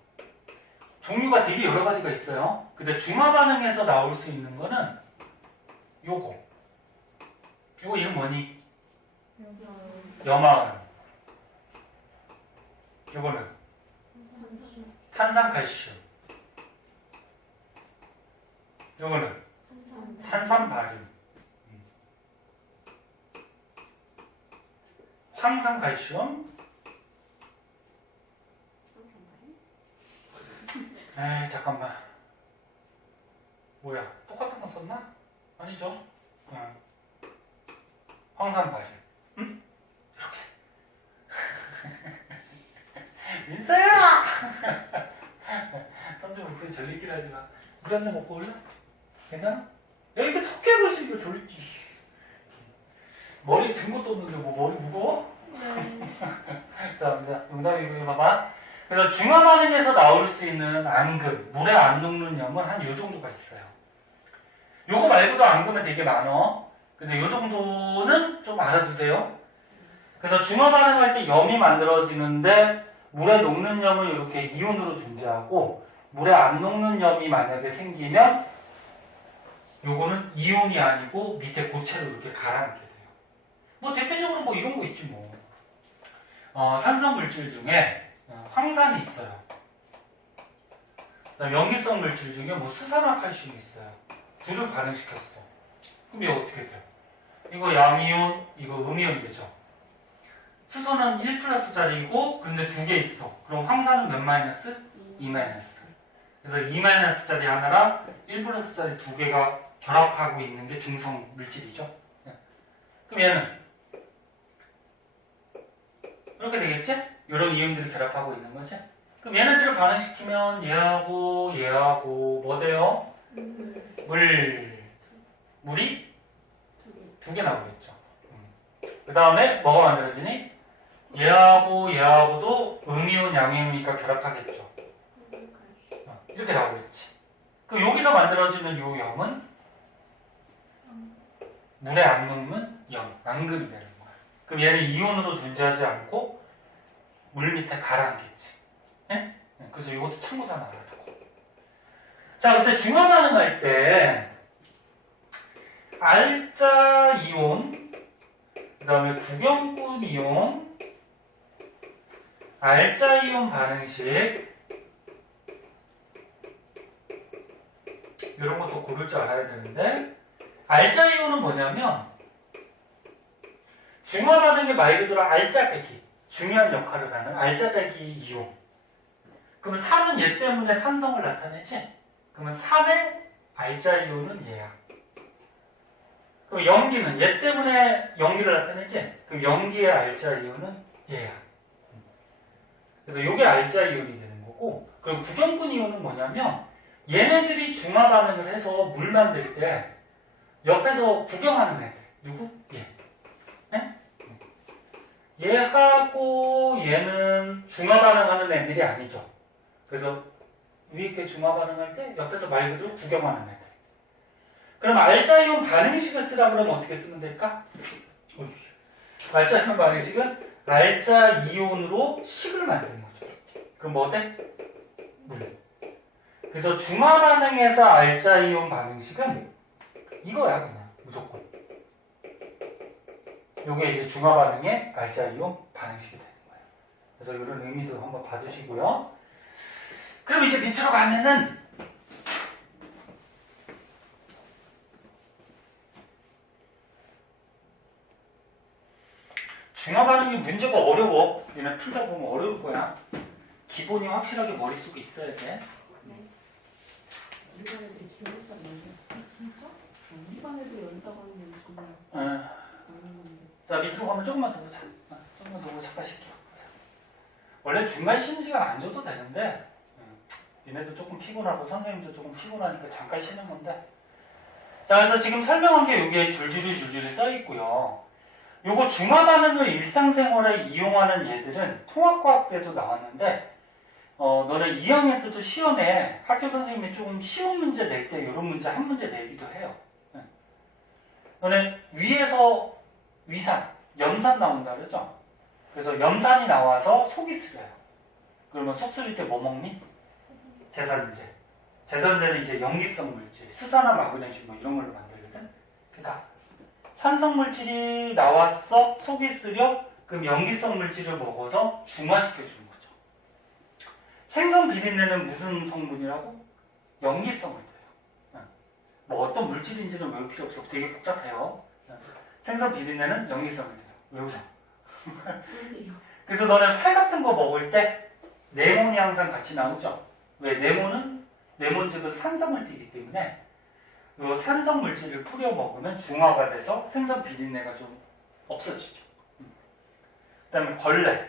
종류가 되게 여러 가지가 있어요. 근데 중화 반응에서 나올 수 있는 거는 요거 이름 뭐니? 염화음. 요거는 탄산칼슘. 요거는 탄산바륨. 황산칼슘. 에이, 잠깐만. 뭐야, 똑같은 거 썼나? 아니죠? 응. 황산바륨. 응? 이렇게. 민서야! 선생님 목소리 졸리긴 하지만 물 한 잔 먹고 올래? 괜찮아? 야, 이렇게 턱 깨고 있으니까 졸리지. 머리 든 것도 없는데 뭐 머리 무거워? 자, 농담이고 봐봐. 그래서 중화 반응에서 나올 수 있는 앙금, 물에 안 녹는 염은 한 요 정도가 있어요. 요거 말고도 앙금은 되게 많어. 근데 요 정도는 좀 알아두세요. 그래서 중화 반응할 때 염이 만들어지는데 물에 녹는 염은 이렇게 이온으로 존재하고 물에 안 녹는 염이 만약에 생기면 요거는 이온이 아니고 밑에 고체로 이렇게 가라앉게 돼요. 뭐 대표적으로 뭐 이런 거 있지 뭐. 산성 물질 중에 황산이 있어요. 그다음 염기성 물질 중에 뭐 수산화칼슘이 있어요. 둘을 반응시켰어. 그럼 이거 어떻게 돼요? 이거 양이온, 이거 음이온 되죠. 수소는 1+짜리고 근데 두 개 있어. 그럼 황산은 몇 마이너스? 2 마이너스. 그래서 2 마이너스짜리 하나랑 1+짜리 두 개가 결합하고 있는 게 중성 물질이죠. 그럼 얘는 이렇게 되겠지? 이런 이온들이 결합하고 있는 거지? 그럼 얘네들을 반응시키면 얘하고 뭐 돼요? 물이 두 개 나오겠죠. 그 다음에 뭐가 만들어지니? 얘하고도 음이온, 양이온이니까 결합하겠죠. 이렇게 나오겠지. 그럼 여기서 만들어지는 이 염은 물에 안 녹는 염, 앙금이 되는 거야. 그럼 얘는 이온으로 존재하지 않고 물 밑에 가라앉겠지. 네? 그래서 이것도 참고서 하나 알아두고. 자, 그때 중화 반응할 때 알자 이온, 그 다음에 구경꾼 이용, 알짜 이온 반응식, 이런 것도 고를 줄 알아야 되는데, 알짜 이온은 뭐냐면 중화 반응의 말 그대로 알짜 빼기, 중요한 역할을 하는 알짜 빼기 이온. 그럼 3은 얘 때문에 산성을 나타내지? 그러면 3의 알짜 이온은 얘야. 그럼 염기는 얘 때문에 염기를 나타내지? 그럼 염기의 알짜 이온은 얘야. 그래서 이게 알짜 이온이 되는 거고, 그리고 구경꾼 이온은 뭐냐면 얘네들이 중화 반응을 해서 물 만들 때 옆에서 구경하는 애들. 누구? 얘. 네? 얘하고 얘는 중화 반응하는 애들이 아니죠. 그래서 위에 있게 중화 반응할 때 옆에서 말 그대로 구경하는 애들. 그럼 알짜 이온 반응식을 쓰라 그러면 어떻게 쓰면 될까? 알짜 이온 반응식은 알짜 이온으로 식을 만드는 거죠. 그럼 뭐 돼? 물. 그래서 중화 반응에서 알짜 이온 반응식은 이거야, 그냥 무조건. 요게 이제 중화 반응의 알짜 이온 반응식이 되는 거예요. 그래서 이런 의미도 한번 봐주시고요. 그럼 이제 밑으로 가면은 중화 반응이 문제가 어려워. 얘네 풀다 보면 어려울 거야. 기본이 확실하게 머릿속에 있어야 돼. 일반 애들이 기억했단 말이야. 진짜? 일반 애들이 연다고 하는 게 정말 자, 밑으로 가면 조금만 더 보자. 조금만 더 보고 잠깐 쉴게요. 원래 중간 쉬는 시간 안 줘도 되는데 니네도 조금 피곤하고 선생님도 조금 피곤하니까 잠깐 쉬는 건데. 자, 그래서 지금 설명한 게 여기에 줄줄이 써 있고요. 요거 중화 반응을 일상생활에 이용하는 얘들은 통합과학 때도 나왔는데 너네 2학년 때도 시험에 학교 선생님이 조금 쉬운 문제 낼 때 이런 문제 한 문제 내기도 해요. 너네 위에서 위산, 염산 나온다 그러죠? 그래서 염산이 나와서 속이 쓰려요. 그러면 속 쓰릴 때 뭐 먹니? 제산제. 제산제는 이제 염기성 물질, 수산화 마그네슘 뭐 이런 걸로 만들거든. 그러니까 산성 물질이 나왔어, 속이 쓰려, 그럼 염기성 물질을 먹어서 중화시켜주는 거죠. 생선 비린내는 무슨 성분이라고? 염기성을 떼요. 뭐 어떤 물질인지는 외울 필요 없어. 되게 복잡해요. 생선 비린내는 염기성을 떼요. 외우자. 그래서 너는 회 같은 거 먹을 때 네몬이 항상 같이 나오죠. 왜? 네몬즙은 산성을 띠기 때문에 이 산성 물질을 뿌려 먹으면 중화가 돼서 생선 비린내가 좀 없어지죠. 그 다음에 벌레.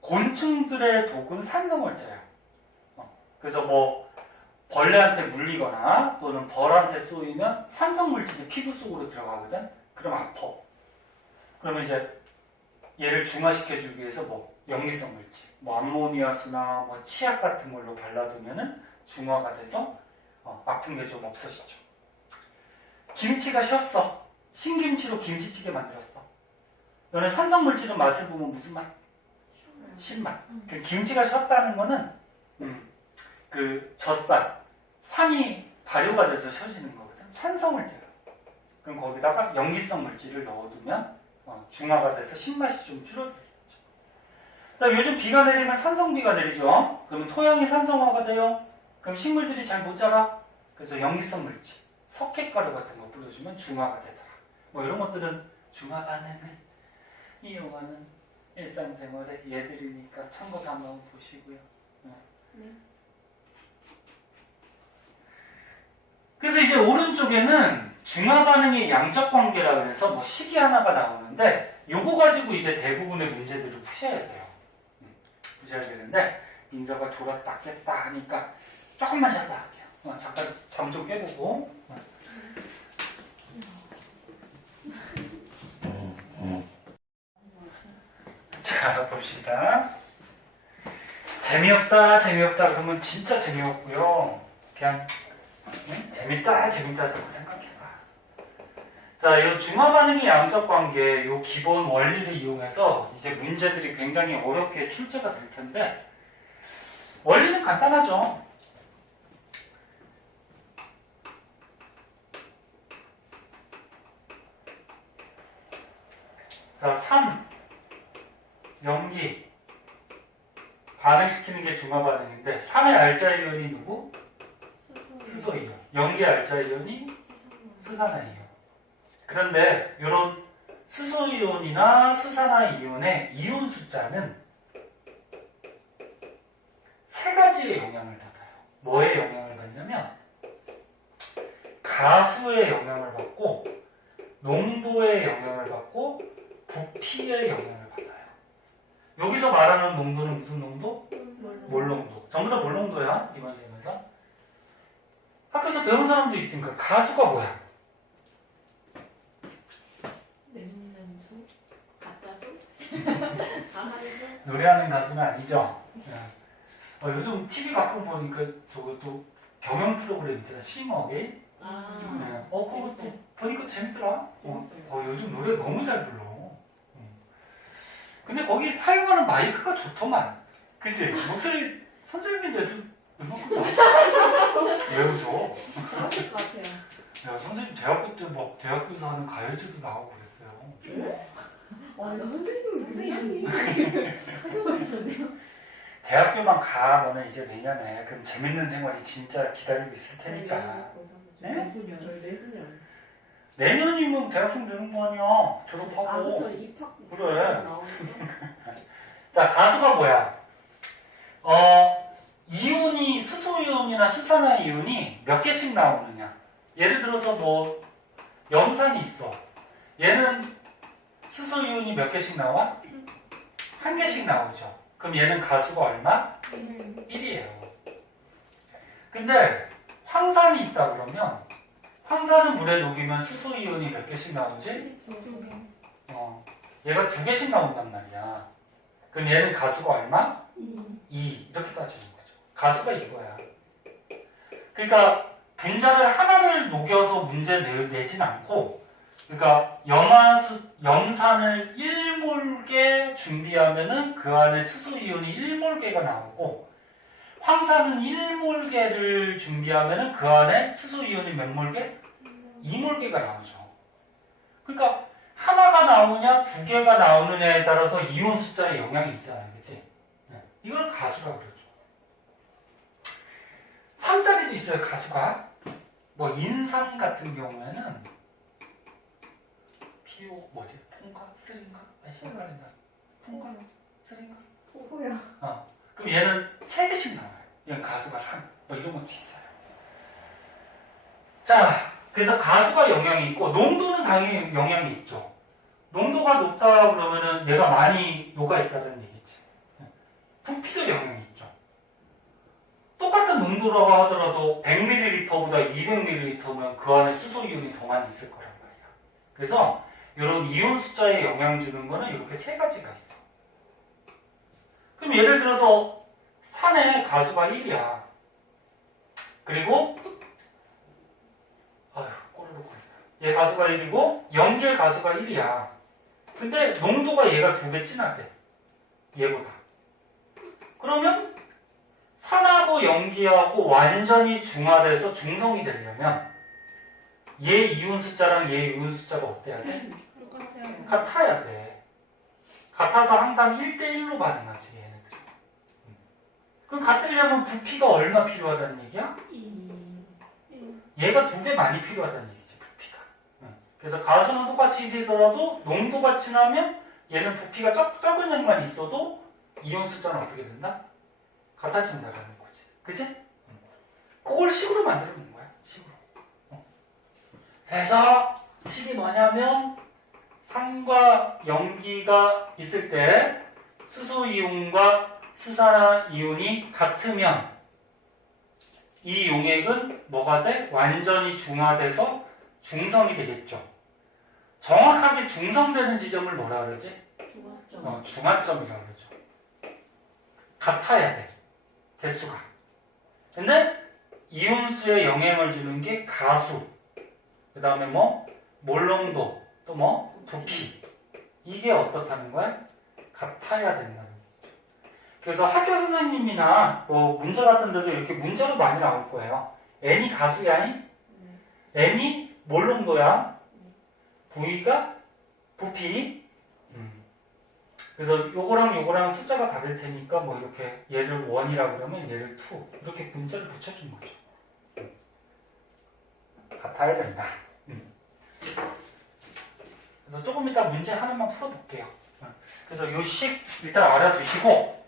곤충들의 독은 산성을 떼요. 그래서 뭐 벌레한테 물리거나 또는 벌한테 쏘이면 산성 물질이 피부 속으로 들어가거든. 그럼 아파. 그러면 이제 얘를 중화시켜주기 위해서 뭐 염기성 물질, 뭐 암모니아수나 뭐 치약 같은 걸로 발라두면은 중화가 돼서 아픈 게 좀 없어지죠. 김치가 쉬었어. 신김치로 김치찌개 만들었어. 너네 산성 물질은 맛을 보면 무슨 맛? 신맛. 그 김치가 쉬었다는 거는 그 젖살, 산이 발효가 돼서 쉬어지는 거거든. 산성을 떼요. 그럼 거기다가 염기성 물질을 넣어두면 중화가 돼서 신맛이 좀 줄어들겠죠. 요즘 비가 내리면 산성비가 내리죠. 그러면 토양이 산성화가 돼요. 그럼 식물들이 잘 못 자라. 그래서 염기성 물질, 석회가루 같은 거 뿌려주면 중화가 되더라. 뭐 이런 것들은 중화 반응을 이용하는 일상생활의 예들이니까 참고도 한번 보시고요. 네. 그래서 이제 오른쪽에는 중화 반응의 양적 관계라 그래서 뭐 식이 하나가 나오는데 요거 가지고 이제 대부분의 문제들을 푸셔야 돼요. 푸셔야 되는데 인서가 졸았다 깼다 하니까 조금만 쉬었다 할게요. 잠깐 잠 좀 깨보고. 자, 봅시다. 재미없다 그러면 진짜 재미없고요. 그냥 재밌다 자꾸 생각해봐. 자, 이 중화 반응의 양적 관계, 이 기본 원리를 이용해서 이제 문제들이 굉장히 어렵게 출제가 될 텐데, 원리는 간단하죠. 자, 3. 염기. 반응시키는 게 중화 반응인데 3의 알자 이온이 누구? 수소 이온. 염기 알자 이온이 수산화 이온. 그런데 이런 수소 이온이나 수산화 이온의 이온 숫자는 세 가지의 영향을 받아요. 뭐의 영향을 받냐면 가수의 영향을 받고 농도의 영향을 받고 부피의 영향을 받아요. 여기서 말하는 농도는 무슨 농도? 몰농도. 전부 다 몰농도야. 이번 되면서 학교에서 배운 사람도 있으니까 가수가 뭐야? 냉면수? 가짜수? 가사리수? 노래하는 가수는 아니죠. 요즘 TV 가끔 보니까 저것도 경영 프로그램 있잖아. 싱어게인. 그거 재밌어요. 보니까 재밌더라. 재밌어요. 요즘 노래 너무 잘 불러. 근데 거기 사용하는 마이크가 좋더만. 그치? 목소리 선생님인데도 음악도 왜 웃어? 그랬을 것 같아요. 야, 선생님 대학교 때 막 대학교에서 하는 가요제도 나오고 그랬어요. 선생님이 사교하셨네요. 대학교만 가 너는 이제 내년에 그럼 재밌는 생활이 진짜 기다리고 있을 테니까. 네? 내년. 내년이면 대학생 되는 거 아니야. 졸업하고. 그쵸. 입학 그래. 나오니까. 자, 가수가 뭐야? 이온이, 수소이온이나 수산화 이온이 몇 개씩 나오느냐. 예를 들어서 뭐, 염산이 있어. 얘는 수소이온이 몇 개씩 나와? 한 개씩 나오죠. 그럼 얘는 가수가 얼마? 1이에요. 근데 황산이 있다 그러면 황산은 물에 녹이면 수소이온이 몇 개씩 나오지? 얘가 2개씩 나온단 말이야. 그럼 얘는 가수가 얼마? 2. 이렇게 따지는 거죠. 가수가 이거야. 그러니까 분자를 하나를 녹여서 문제 내진 않고, 그러니까 염산을 1몰개 준비하면은 그 안에 수소이온이 1몰개가 나오고, 황산은 1몰개를 준비하면은 그 안에 수소이온이 몇 몰개? 2몰개가 나오죠. 그러니까 하나가 나오냐 2개가 나오느냐에 따라서 이온 숫자에 영향이 있잖아요. 그치? 이걸 가수라고 그러죠. 3자리도 있어요. 가수가. 뭐 인산 같은 경우에는 PO 뭐지? 폰가? 쓰린가? 헷갈린다. 폰가? 쓰린가? 토야. 그럼 얘는 3개씩 나와요. 얘는 가수가 3. 뭐 이런 것도 있어요. 자, 그래서 가수가 영향이 있고 농도는 당연히 영향이 있죠. 농도가 높다 그러면은 얘가 많이 녹아있다는 얘기지. 부피도 영향이 있죠. 똑같은 농도라고 하더라도 100ml보다 200ml면 그 안에 수소이온이 더 많이 있을 거란 말이야. 그래서 이런 이온 숫자에 영향 주는 거는 이렇게 3가지가 있어. 그럼 예를 들어서 산의 가수가 1이야. 그리고 꼬르륵 거린다. 얘 가수가 1이고 염기의 가수가 1이야. 근데 농도가 얘가 2배 진하대. 얘보다. 그러면 산하고 염기하고 완전히 중화돼서 중성이 되려면 얘 이온 숫자랑 얘 이온 숫자가 어때야 돼? 똑같아요. 같아야 돼. 같아서 항상 1대1로 반응하지 얘네들. 그럼 같으려면 부피가 얼마 필요하다는 얘기야? 얘가 2배 많이 필요하다는 얘기지, 부피가. 그래서 가수는 똑같이 되더라도 농도가 진하면 얘는 부피가 적은 양만 있어도 이온 숫자는 어떻게 된다? 같아진다라는 거지. 그치? 그걸 식으로 만들어 놓은 거야, 식으로. 그래서 식이 뭐냐면 산과 염기가 있을 때 수소이온과 수산화 이온이 같으면 이 용액은 뭐가 돼? 완전히 중화돼서 중성이 되겠죠. 정확하게 중성되는 지점을 뭐라 그러지? 중화점이라고 그러죠. 같아야 돼. 개수가. 근데 이온수에 영향을 주는 게 가수. 그 다음에 뭐? 몰농도. 또 뭐? 부피. 이게 어떻다는 거야? 같아야 된다는 거죠. 그래서 학교 선생님이나 뭐 문제 같은 데도 이렇게 문제로 많이 나올 거예요. N이 가수야? N이 몰농도야? V가 부피? 그래서 요거랑 요거랑 숫자가 다를 테니까 뭐 이렇게 얘를 1이라고 그러면 얘를 2 이렇게 문자를 붙여준 거죠. 같아야 된다. 그래서 조금 이따 문제 하나만 풀어볼게요. 그래서 요 식 일단 알아두시고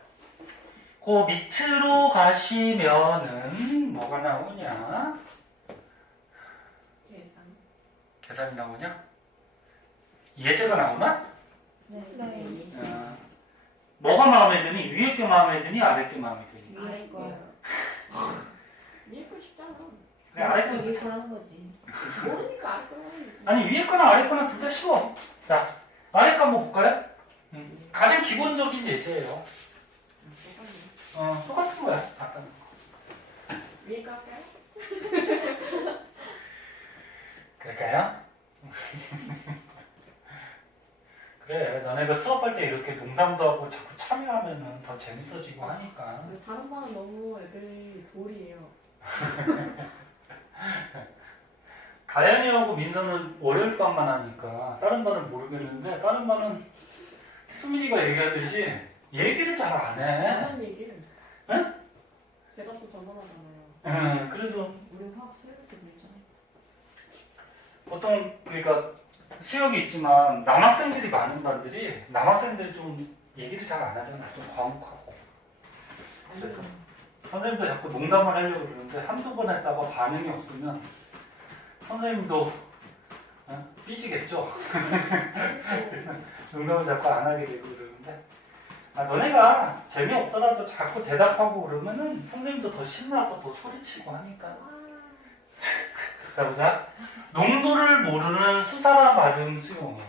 그 밑으로 가시면은 뭐가 나오냐? 계산. 계산이 나오냐? 예제가 나오나? 네. 뭐가 마음에 드니? 위에 게 마음에 드니? 아래 게 마음에 드니? 아래 거요. 위에 거 쉽잖아. 그래, 아래 거. 위에 거라는 거지. 모르니까 아래 거 하는 아니 위에 거나 아래 거나 둘 다 쉬워. 자, 아래 거 한번 볼까요? 가장 기본적인 예제예요. 똑같은 거야. 아까. 위에 거 할까요? 그럴까요? 그래, 너네가 수업할 때 이렇게 농담도 하고 자꾸 참여하면 더 재밌어지고 하니까. 다른 반은 너무 애들이 돌이에요. 가연이하고 민서는 월요일 밤만 하니까 다른 반은 모르겠는데 다른 반은 수민이가 얘기하듯이 얘기를 잘 안 해. 하는 얘기를. 응? 대답도 전화하잖아요. 그래서 우리 화학 수요일때 밀잖아. 보통 그러니까 수역이 있지만 남학생들이 많은 반들이 남학생들이 좀 얘기를 잘 안 하잖아. 좀 과묵하고. 그래서 선생님도 자꾸 농담을 하려고 그러는데 한두 번 했다가 반응이 없으면 선생님도 삐지겠죠. 그래서 농담을 자꾸 안 하게 되고 그러는데 너네가 재미없더라도 자꾸 대답하고 그러면은 선생님도 더 신나서 더 소리치고 하니까. 자 보자. 농도를 모르는 수사나 발음 수용해.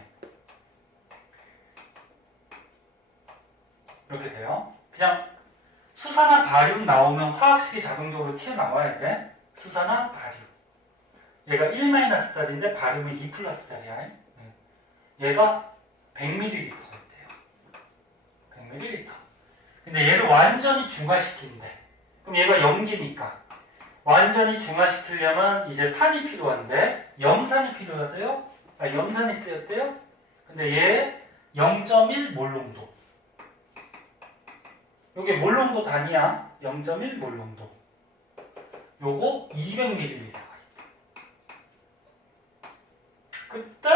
이렇게 돼요. 그냥 수사나 발음 나오면 화학식이 자동적으로 튀어나와야 돼. 수사나 발음. 얘가 1-짜리인데 발음은 2+짜리야. 얘가 100ml가 돼요. 100ml. 근데 얘를 완전히 중화시킨대. 그럼 얘가 염기니까 완전히 중화시키려면 이제 산이 필요한데 염산이 필요하대요. 염산이 쓰였대요. 근데 얘 0.1 몰농도. 요게 몰농도 단위야. 0.1 몰농도. 요거 200ml가 있다. 그때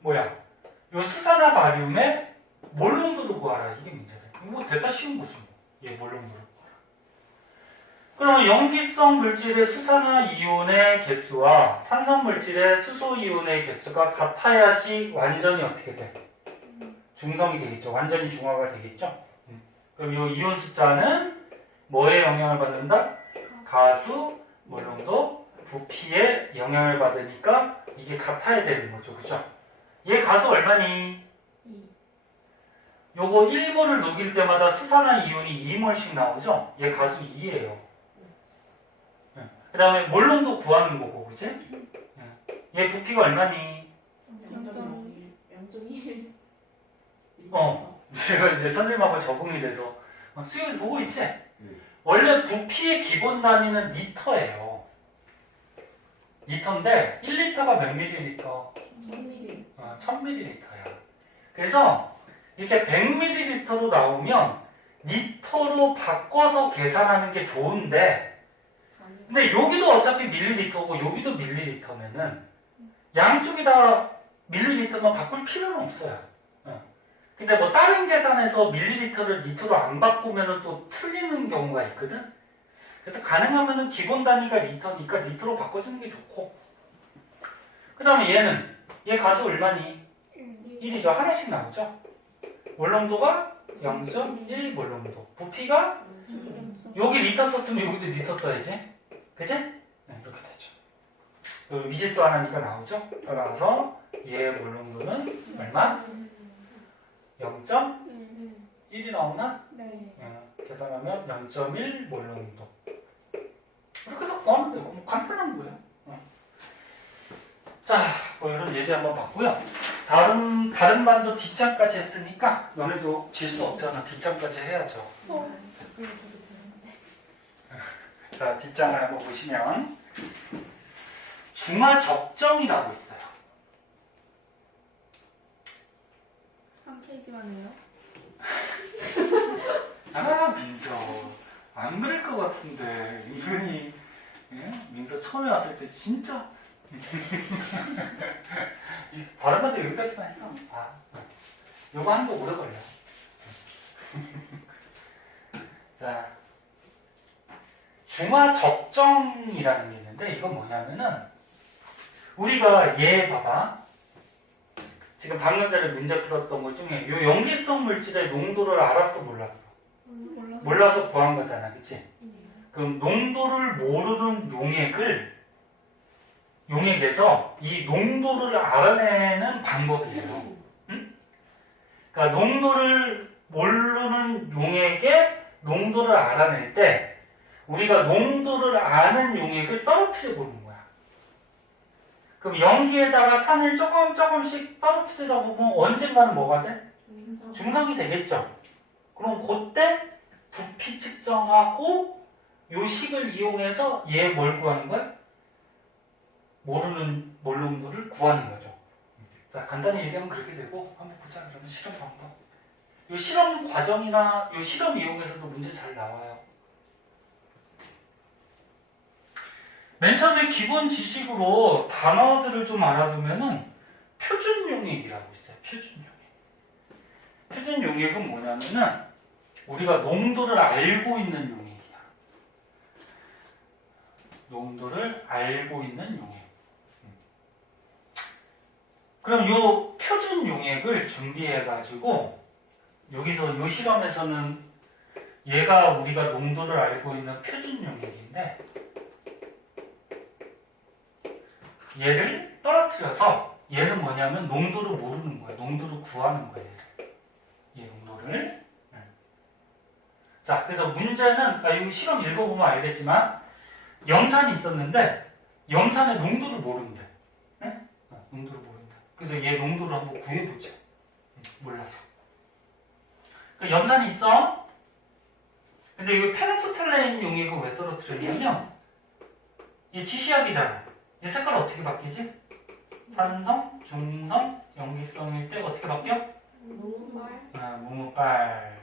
뭐야? 요 수산화 바리움의 몰농도를 구하라. 이게 문제래. 뭐 대다 쉬운 거지. 얘 몰농도를 구하라. 그러면 염기성 물질의 수산화 이온의 개수와 산성 물질의 수소 이온의 개수가 같아야지 완전히 어떻게 돼? 중성이 되겠죠. 완전히 중화가 되겠죠. 그럼 이 이온 숫자는 뭐에 영향을 받는다? 가수, 몰농도, 부피에 영향을 받으니까 이게 같아야 되는 거죠. 그죠? 얘 가수 얼마니? 2. 요거 1몰을 녹일 때마다 수산화 이온이 2몰씩 나오죠? 얘 가수 2예요. 그 다음에 몰농도 구하는 거고, 그지? 얘 부피가 얼마니? 0.1. 제가 이제 선생님하고 적응이 돼서 수영이 보고 있지? 원래 부피의 기본 단위는 리터예요. 리터인데 1리터가 몇 밀리리터? 1000ml. 1000ml야. 그래서 이렇게 100ml로 나오면 리터로 바꿔서 계산하는 게 좋은데 근데 여기도 어차피 밀리리터고 여기도 밀리리터면은 양쪽이 다 밀리리터만 바꿀 필요는 없어요. 근데 뭐 다른 계산에서 밀리리터를 리터로 안 바꾸면은 또 틀리는 경우가 있거든. 그래서 가능하면은 기본 단위가 리터니까 리터로 바꿔주는 게 좋고. 그 다음에 얘 가수 얼마니? 1이죠. 하나씩 나오죠. 몰농도가 0.1 몰농도. 부피가 여기 리터 썼으면 여기도 리터 써야지. 그치? 네, 이렇게 되죠. 여기 미지수 하나니까 나오죠. 따라서 얘의 몰농도는 얼마? 0.1이 나오나? 네. 계산하면 0.1 몰농도. 이렇게 해서 구하면 되고, 뭐 간단한 거예요. 자, 뭐 이런 예제 한번 봤고요. 다른 반도 뒷장까지 했으니까, 너네도 질 수 없잖아. 뒷장까지 해야죠. 자, 뒷장을 한번 보시면, 중화적정이라고 있어요. 한 페이지만 해요? 아, 민서. 안 그럴 것 같은데. 은근히, 예? 민서 처음에 왔을 때 진짜. 다른 것도 여기까지만 했어. 아, 요거 한 거 오래 걸려. 자, 중화 적정이라는 게 있는데, 이건 뭐냐면은, 우리가 얘 봐봐. 지금 방금 전에 문제 풀었던 것 중에 요 용기성 물질의 농도를 알았어, 몰랐어? 몰라서 구한 거잖아, 그치? 그럼 농도를 모르는 용액에서 이 농도를 알아내는 방법이에요. 응? 그러니까 농도를 모르는 용액의 농도를 알아낼 때 우리가 농도를 아는 용액을 떨어뜨려 보는 거야. 그럼 연기에다가 산을 조금씩 떨어뜨리다 보면 언젠가는 뭐가 돼? 중성이 되겠죠. 그럼 그때 부피 측정하고 요 식을 이용해서 얘 뭘 구하는 거야? 모르는 몰농도를 구하는 거죠. 자, 간단히 얘기하면 그렇게 되고 한번 보자. 그러면 실험 방법. 요 실험 과정이나 요 실험 이용해서도 문제 잘 나와요. 맨 처음에 기본 지식으로 단어들을 좀 알아두면은 표준 용액이라고 있어요. 표준 용액. 표준 용액은 뭐냐면은 우리가 농도를 알고 있는 용액이야. 농도를 알고 있는 용액. 그럼 요 표준 용액을 준비해가지고 여기서 요 실험에서는 얘가 우리가 농도를 알고 있는 표준 용액인데 얘를 떨어뜨려서 얘는 뭐냐면 농도를 모르는 거야. 농도를 구하는 거야. 얘 농도를. 자, 그래서 문제는 이 실험 읽어보면 알겠지만 염산이 있었는데 염산의 농도를 모른대. 네? 농도를 모른다. 그래서 얘 농도를 한번 구해보자. 몰라서. 그 염산이 있어. 근데 이 페노프탈레인 용액을 왜 떨어뜨렸냐면 얘 지시약이잖아. 얘 색깔 어떻게 바뀌지? 산성, 중성, 염기성일 때 어떻게 바뀌어? 무무빨.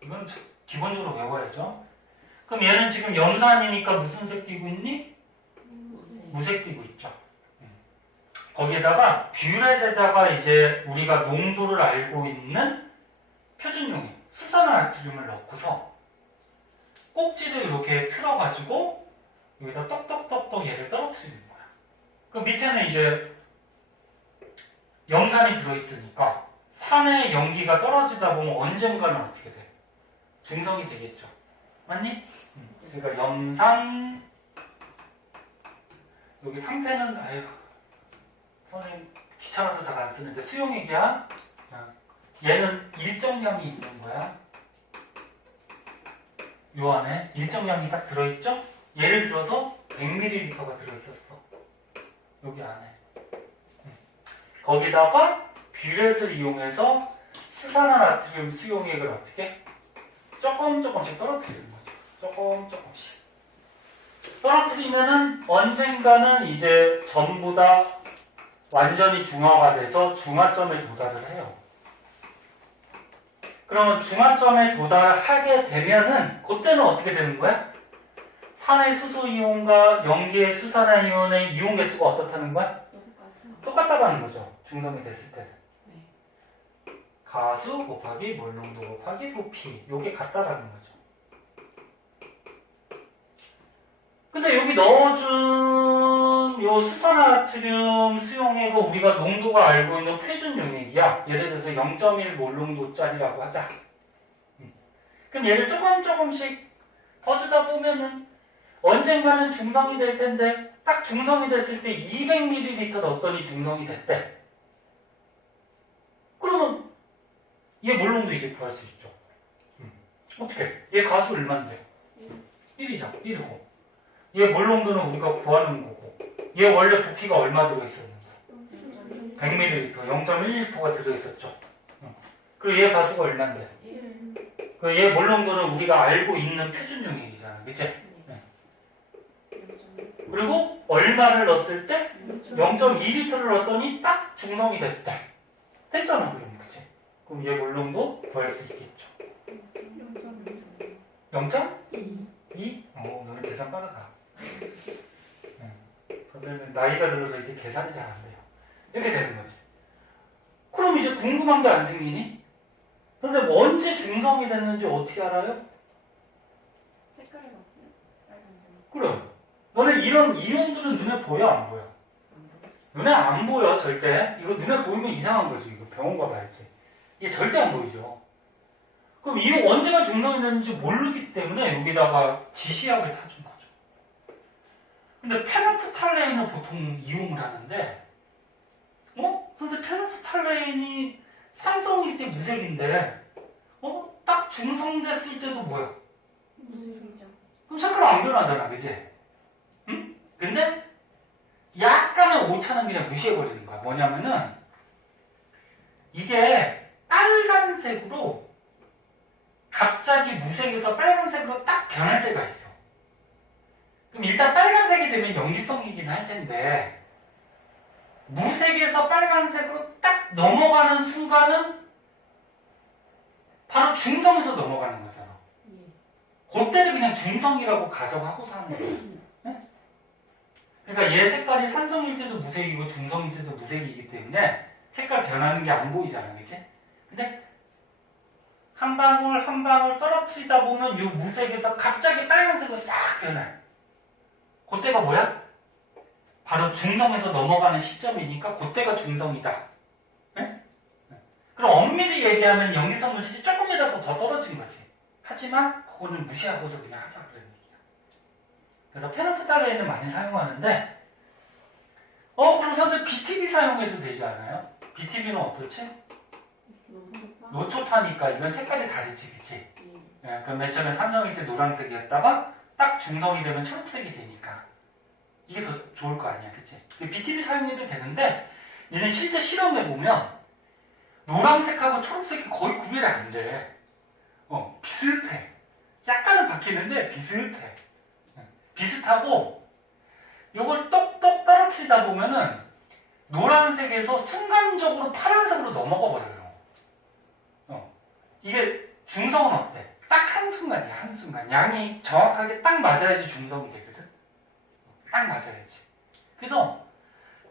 이건 기본적으로 외워야죠. 그럼 얘는 지금 염산이니까 무슨 색 띄고 있니? 무색 띄고 있죠. 거기에다가 뷰렛에다가 이제 우리가 농도를 알고 있는 표준용액 수산화나트륨을 넣고서 꼭지를 이렇게 틀어가지고 여기다 똑똑똑똑 얘를 떨어뜨리는 거야. 그 밑에는 이제 염산이 들어있으니까 산의 연기가 떨어지다 보면 언젠가는 어떻게 돼? 중성이 되겠죠. 맞니? 그러니까 염산 여기 상태는 아유 선생님 귀찮아서 잘 안 쓰는데 수용액이야. 얘는 일정량이 있는 거야. 요 안에 일정량이 딱 들어있죠? 예를 들어서 100ml가 들어있었어. 여기 안에. 거기다가 뷰렛을 이용해서 수산화나트륨 수용액을 어떻게? 조금씩 떨어뜨리는 거죠. 조금씩. 떨어뜨리면은 언젠가는 이제 전부 다 완전히 중화가 돼서 중화점에 도달을 해요. 그러면 중화점에 도달하게 되면은 그때는 어떻게 되는 거야? 산의 수소이온과 염기의 수산화이온의 이온 개수가 어떻다는 거야? 똑같다는 거죠. 중성이 됐을 때는. 가수 곱하기 몰농도 곱하기 부피 요게 같다라는 거죠. 근데 여기 넣어준 요 수산화나트륨 수용액은 우리가 농도가 알고 있는 표준 용액이야. 예를 들어서 0.1 몰농도짜리라고 하자. 그럼 얘를 조금씩 더 주다 보면은 언젠가는 중성이 될 텐데 딱 중성이 됐을 때 200ml 넣었더니 중성이 됐대. 그러면 얘 몰농도 이제 구할 수 있죠. 어떻게? 얘 가수 얼만데? 1이죠. 1이고. 얘 몰농도는 우리가 구하는 거고. 얘 원래 부피가 얼마 들어있었는데? 100ml, 0.1L가 들어있었죠. 그리고 얘 가수가 얼만데? 얘 몰농도는 우리가 알고 있는 표준 용액이잖아. 그치? 그리고 얼마를 넣었을 때? 0.2L를 넣었더니 딱 중성이 됐대. 됐잖아, 그럼. 그치? 그럼 얘 물론도 구할 수 있겠죠. 0.0. 0.2? 2? 너는 계산 빠르다. 선생님 나이가 들어서 이제 계산이 잘 안 돼요. 이렇게 되는 거지. 그럼 이제 궁금한 게 안 생기니? 선생님 언제 중성이 됐는지 어떻게 알아요? 색깔이 바뀌어요? 빨간색. 그럼 너네 이런 이온들은 눈에 보여 안 보여? 눈에 안 보여 절대. 이거 눈에 보이면 이상한 거지. 이거 병원 가봐야지. 이게 절대 안 보이죠. 그럼 이 언제가 중성이 됐는지 모르기 때문에 여기다가 지시약을 타준 거죠. 근데 페노프탈레인은 보통 이용을 하는데 선생님 페노프탈레인이 산성일 때 무색인데 딱 중성됐을 때도 뭐야? 무슨 색이죠? 그럼 색깔 안 변하잖아, 그지? 응? 근데 약간의 오차는 그냥 무시해버리는 거야. 뭐냐면은 이게 빨간색으로 갑자기 무색에서 빨간색으로 딱 변할 때가 있어. 그럼 일단 빨간색이 되면 염기성이긴 할 텐데 무색에서 빨간색으로 딱 넘어가는 순간은 바로 중성에서 넘어가는 거잖아. 그때를 그냥 중성이라고 가정하고 사는 거야. 네? 그러니까 얘 색깔이 산성일 때도 무색이고 중성일 때도 무색이기 때문에 색깔 변하는 게 안 보이잖아, 그치? 근데 한 방울 한 방울 떨어뜨리다 보면 이 무색에서 갑자기 빨간색으로 싹 변해. 그때가 뭐야? 바로 중성에서 넘어가는 시점이니까 그때가 중성이다. 네? 그럼 엄밀히 얘기하면 염기성 물질이 조금이라도 더 떨어진 거지. 하지만 그거는 무시하고서 그냥 하자 그런 얘기야. 그래서 페노프탈레인은 많이 사용하는데 그럼 선생님 BTB 사용해도 되지 않아요? BTB는 어떻지? 노초파니까 이건 색깔이 다르지, 그치? 그럼 맨 처음에 산성일 때 노란색이었다가 딱 중성이 되면 초록색이 되니까 이게 더 좋을 거 아니야, 그치? BTB 사용해도 되는데 얘는 실제 실험해보면 노란색하고 초록색이 거의 구별이 안 돼. 비슷해. 약간은 바뀌는데 비슷해. 비슷하고 요걸 똑똑 떨어뜨리다 보면은 노란색에서 순간적으로 파란색으로 넘어가 버려요. 이게 중성은 어때? 딱 한순간이야, 한순간. 양이 정확하게 딱 맞아야지 중성이 되거든. 딱 맞아야지. 그래서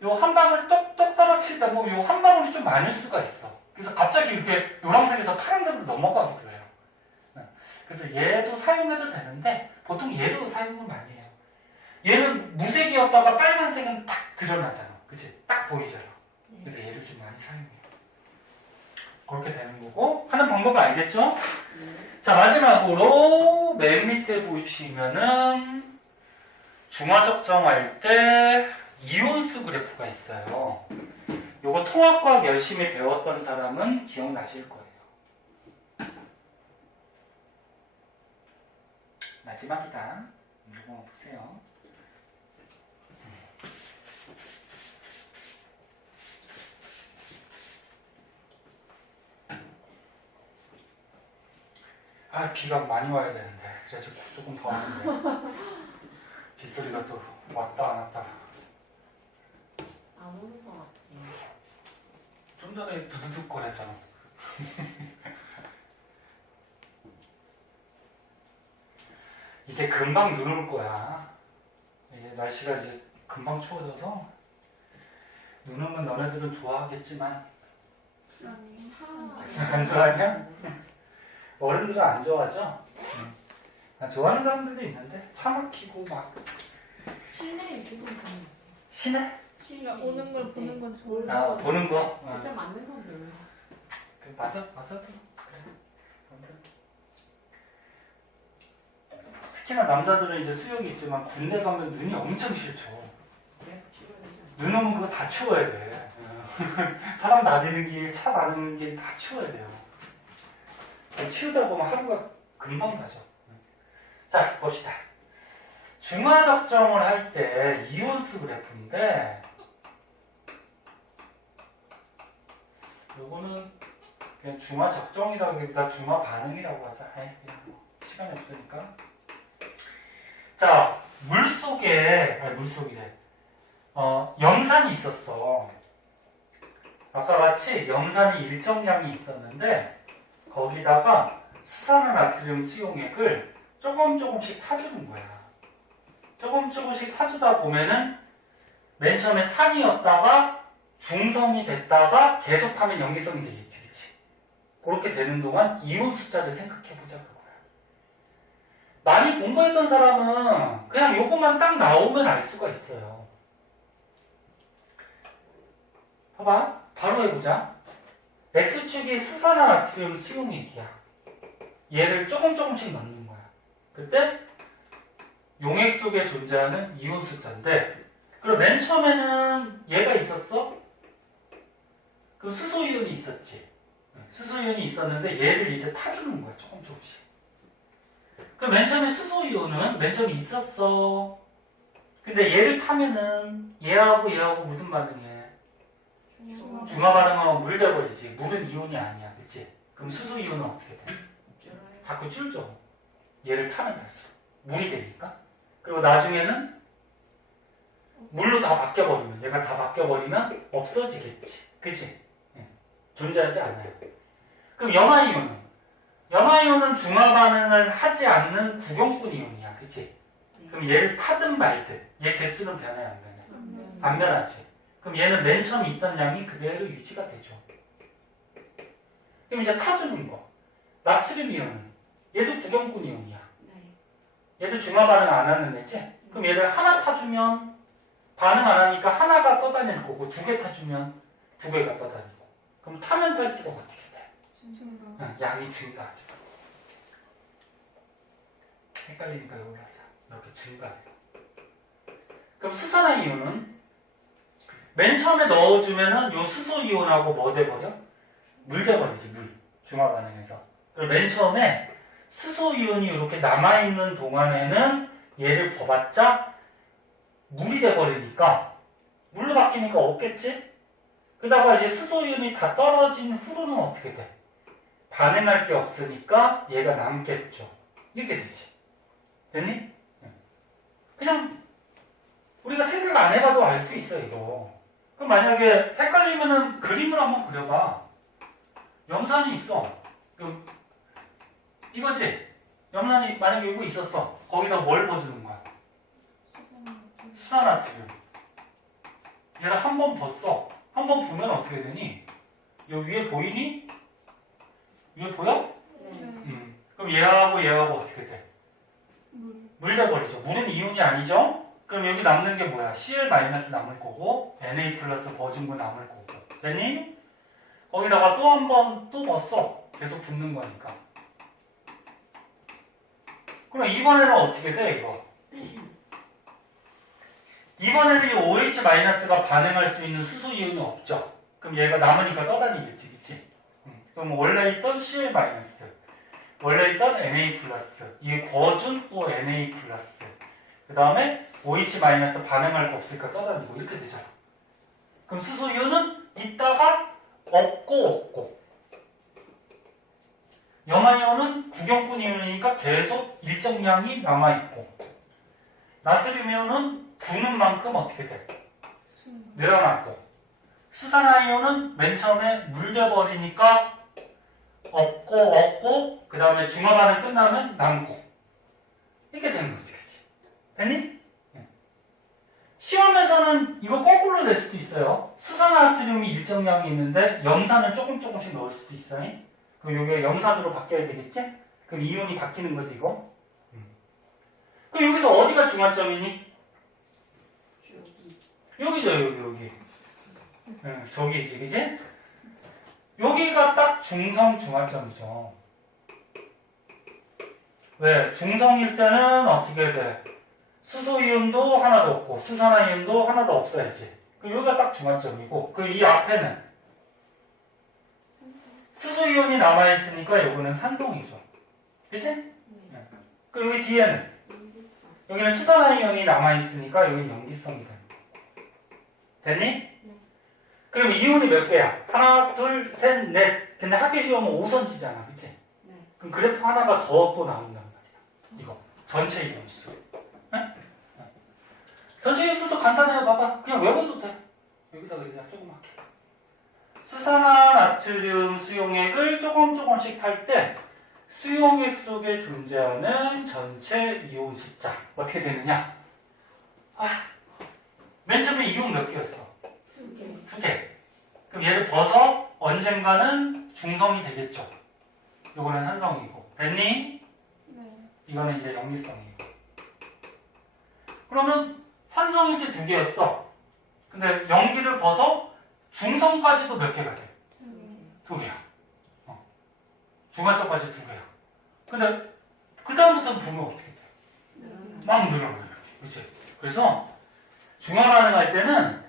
요 한 방울 똑똑 떨어뜨리다 보면 요 한 방울이 좀 많을 수가 있어. 그래서 갑자기 이렇게 노란색에서 파란색으로 넘어가기도 해요. 그래서 얘도 사용해도 되는데 보통 얘도 사용을 많이 해요. 얘는 무색이었다가 빨간색은 딱 드러나잖아. 그치? 딱 보이잖아. 그래서 얘를 좀 많이 사용해요. 그렇게 되는 거고 하는 방법을 알겠죠? 자, 마지막으로 맨 밑에 보시면은 중화적 정할 때 이온수 그래프가 있어요. 요거 통합과학 열심히 배웠던 사람은 기억나실 거예요. 마지막이다. 이거 보세요. 비가 많이 와야 되는데 그래서 조금 더 하는데 빗소리가 또 왔다 안 왔다. 안 오는 것 같아요. 좀 전에 두두둑 거렸잖아. 이제 금방 눈 올 거야. 이제 날씨가 이제 금방 추워져서 눈 오면 너네들은 좋아하겠지만 안 좋아하냐? 어른들은 안 좋아하죠? 좋아하는 사람들도 있는데 차 막히고 막 실내에 지금 보는 시내? 실내 오는 걸 보는 건 좋을 아, 보는 거? 진짜 맞는 건 별로. 맞아 그래. 특히나 남자들은 이제 수영이 있지만 군대 가면 눈이 엄청 싫죠. 그래서 치워야 되지 않아요? 눈 오면 그거 다 치워야 돼. 사람 다니는 길, 차 다니는 길 다 치워야 돼요. 치우다 보면 하루가 금방 가죠. 자, 봅시다. 중화적정을 할 때 이온수 그래프인데 요거는 그냥 중화적정이라기보다 중화반응이라고 하자. 그냥 뭐 시간이 없으니까. 자, 물속이래. 염산이 있었어. 아까 같이 염산이 일정량이 있었는데 거기다가 수산화나트륨 수용액을 조금씩 타주는 거야. 조금씩 타주다 보면은 맨 처음에 산이었다가 중성이 됐다가 계속 타면 염기성이 되겠지, 그치? 그렇게 되는 동안 이온 숫자를 생각해보자 그거야. 많이 공부했던 사람은 그냥 요것만 딱 나오면 알 수가 있어요. 봐봐, 바로 해보자. X축이 수산화나트륨 수용액이야. 얘를 조금씩 넣는 거야. 그때 용액 속에 존재하는 이온 숫자인데, 그럼 맨 처음에는 얘가 있었어? 그 수소이온이 있었지. 수소이온이 있었는데 얘를 이제 타주는 거야, 조금씩. 그럼 맨 처음에 수소이온은 맨 처음에 있었어. 근데 얘를 타면은 얘하고 무슨 반응해? 중화 반응하면 물 돼버리지. 물은 이온이 아니야, 그치? 그럼 수소이온은 어떻게 돼? 자꾸 줄죠. 얘를 타면 탈수록 물이 되니까. 그리고 나중에는 물로 다 바뀌어버리면, 얘가 다 바뀌어버리면 없어지겠지. 그치? 존재하지 않아요. 그럼 염화이온은 중화 반응을 하지 않는 구경꾼 이온이야. 그치? 그럼 얘를 타든 말든 얘 개수는 변해 안 변해? 안 변하지. 그럼 얘는 맨 처음 있던 양이 그대로 유지가 되죠. 그럼 이제 타주는 거. 나트륨 이온은 얘도 구경꾼 이온이야. 얘도 중화 반응 안 하는 애지? 그럼 얘를 하나 타주면 반응 안 하니까 하나가 떠다닐 거고, 두 개 타주면 두 개가 떠다니고. 그럼 타면 탈수록 어떻게 돼? 양이 증가하죠. 헷갈리니까 이걸로 하자. 이렇게 증가해요. 그럼 수산화이온은 맨 처음에 넣어주면은 요 수소이온하고 뭐 돼버려? 물 돼버리지, 물. 중화 반응에서. 그리고 맨 처음에 수소이온이 이렇게 남아있는 동안에는 얘를 버봤자 물이 돼버리니까 물로 바뀌니까 없겠지? 그러다가 이제 수소이온이 다 떨어진 후로는 어떻게 돼? 반응할 게 없으니까 얘가 남겠죠. 이렇게 되지. 됐니? 그냥 우리가 생각 안 해봐도 알 수 있어, 이거. 그럼 만약에 헷갈리면은 그림을 한번 그려봐. 염산이 있어. 이거지? 염산이 만약에 이거 있었어. 거기다 뭘 넣어주는 거야? 수산화트륨. 얘를 한 번 벗어. 한 번 보면 어떻게 되니? 여기 위에 보이니? 위에 보여? 그럼 얘하고 어떻게 돼? 물 돼버리죠. 물은 이온이 아니죠? 그럼 여기 남는 게 뭐야? Cl- 남을 거고 Na 플러스 버진구 남을 거고. 됐니? 거기다가 또 한 번 또 넣었어. 계속 붙는 거니까. 그럼 이번에는 어떻게 돼, 이거? 이번에는 이 OH-가 반응할 수 있는 수소이온이 없죠. 그럼 얘가 남으니까 떠다니겠지, 그치? 그럼 원래 있던 Cl-, 원래 있던 Na+, 이게 거준 또 Na+, 그 다음에 OH- 반응할 거 없으니까 떠다니고 이렇게 되잖아. 그럼 수소이온은 있다가 없고 염화이온은 구경꾼 이온이니까 계속 일정량이 남아있고, 나트륨 이온은 부는 만큼 어떻게 돼? 늘어나고, 수산화이온은 맨 처음에 물려버리니까 없고 그 다음에 중화 반응 끝나면 남고, 이렇게 되는 거지. 그치? 됐니? 시험에서는 이거 거꾸로 될 수도 있어요. 수산화나트륨이 일정량이 있는데 염산을 조금씩 넣을 수도 있어요. 그럼 이게 염산으로 바뀌어야 되겠지? 그럼 이온이 바뀌는 거지, 이거? 그럼 여기서 어디가 중화점이니? 여기죠, 여기. 저기지, 그지? 여기가 딱 중성 중화점이죠. 왜? 중성일 때는 어떻게 돼? 수소이온도 하나도 없고 수산화이온도 하나도 없어야지. 그럼 여기가 딱 중화점이고, 그 이 앞에는 수소이온이 남아있으니까 여기는 산성이죠. 그치? 네. 그리고 여기 뒤에는 여기는 수산화이온이 남아있으니까 여기는 염기성이 됩니다. 됐니? 네. 그럼 이온이 몇 개야? 하나, 둘, 셋, 넷. 근데 학교 시험은 5선지잖아. 그치? 네. 그럼 그래프 하나가 더 또 나온단 말이야. 이거. 전체 이온수. 네? 전체 이온수도 간단해요. 봐봐. 그냥 외워도 돼. 여기다가 그냥 조그맣게. 수산화 나트륨 수용액을 조금씩 탈 때 수용액 속에 존재하는 전체 이온 숫자 어떻게 되느냐? 맨 처음에 이온 몇 개였어? 2개. 2개. 그럼 얘를 벗어 언젠가는 중성이 되겠죠. 요거는 산성이고. 됐니? 네. 이거는 이제 염기성이고. 그러면 산성이 이제 2개였어. 근데 염기를 벗어 중성까지도 몇 개가 돼? 2개야. 중화성까지 2개야. 근데 그 다음부터는 보면 어떻게 돼? 막 늘어나요. 그치? 그래서 중화 반응할 때는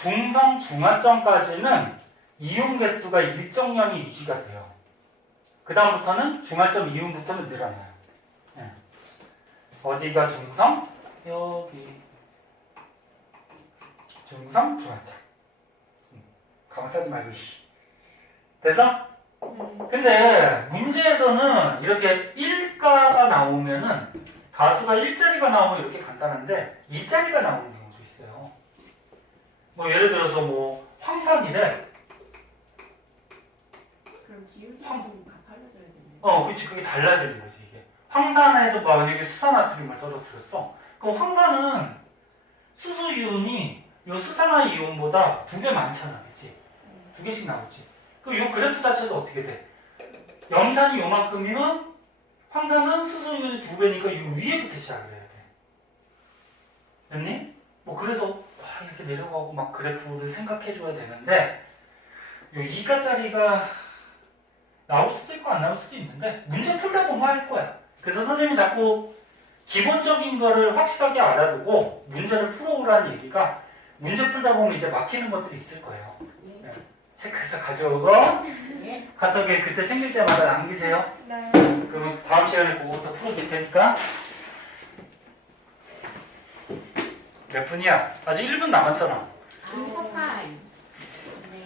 중성 중화점까지는 이온 개수가 일정량이 유지가 돼요. 그 다음부터는 중화점 이온부터는 늘어나요. 네. 어디가 중성? 여기. 중성 중화점. 가만 싸지 말고. 돼서? 근데 문제에서는 이렇게 1가가 나오면은 가수가 1자리가 나오면 이렇게 간단한데 2자리가 나오는 경우도 있어요. 뭐 예를 들어서 뭐 황산이래. 그럼 기울기 좀 달라져야 되네. 그치. 그게 달라지는 거지 이게. 황산에도 만약에 수산나트륨을 떨어뜨렸어. 그럼 황산은 수소 이온이 이 수산화 이온보다 2배 많잖아, 그치? 2개씩 나오지. 그럼 이 그래프 자체도 어떻게 돼? 염산이 요만큼이면 황산은 수소 이온이 2배니까 이 위에부터 시작을 해야 돼. 됐니? 뭐 그래서 이렇게 내려가고 막 그래프를 생각해줘야 되는데 이 2가짜리가 나올 수도 있고 안 나올 수도 있는데 문제 풀다 보면 할 거야. 그래서 선생님이 자꾸 기본적인 거를 확실하게 알아두고 문제를 풀어오라는 얘기가 문제 풀다 보면 이제 막히는 것들이 있을 거예요. 네. 체크해서 가져오고 네. 카톡에 그때 생길 때마다 남기세요. 네. 그러면 다음 시간에 그거부터 풀어줄 테니까. 몇 분이야? 아직 1분 남았잖아. 인포 타임. 네.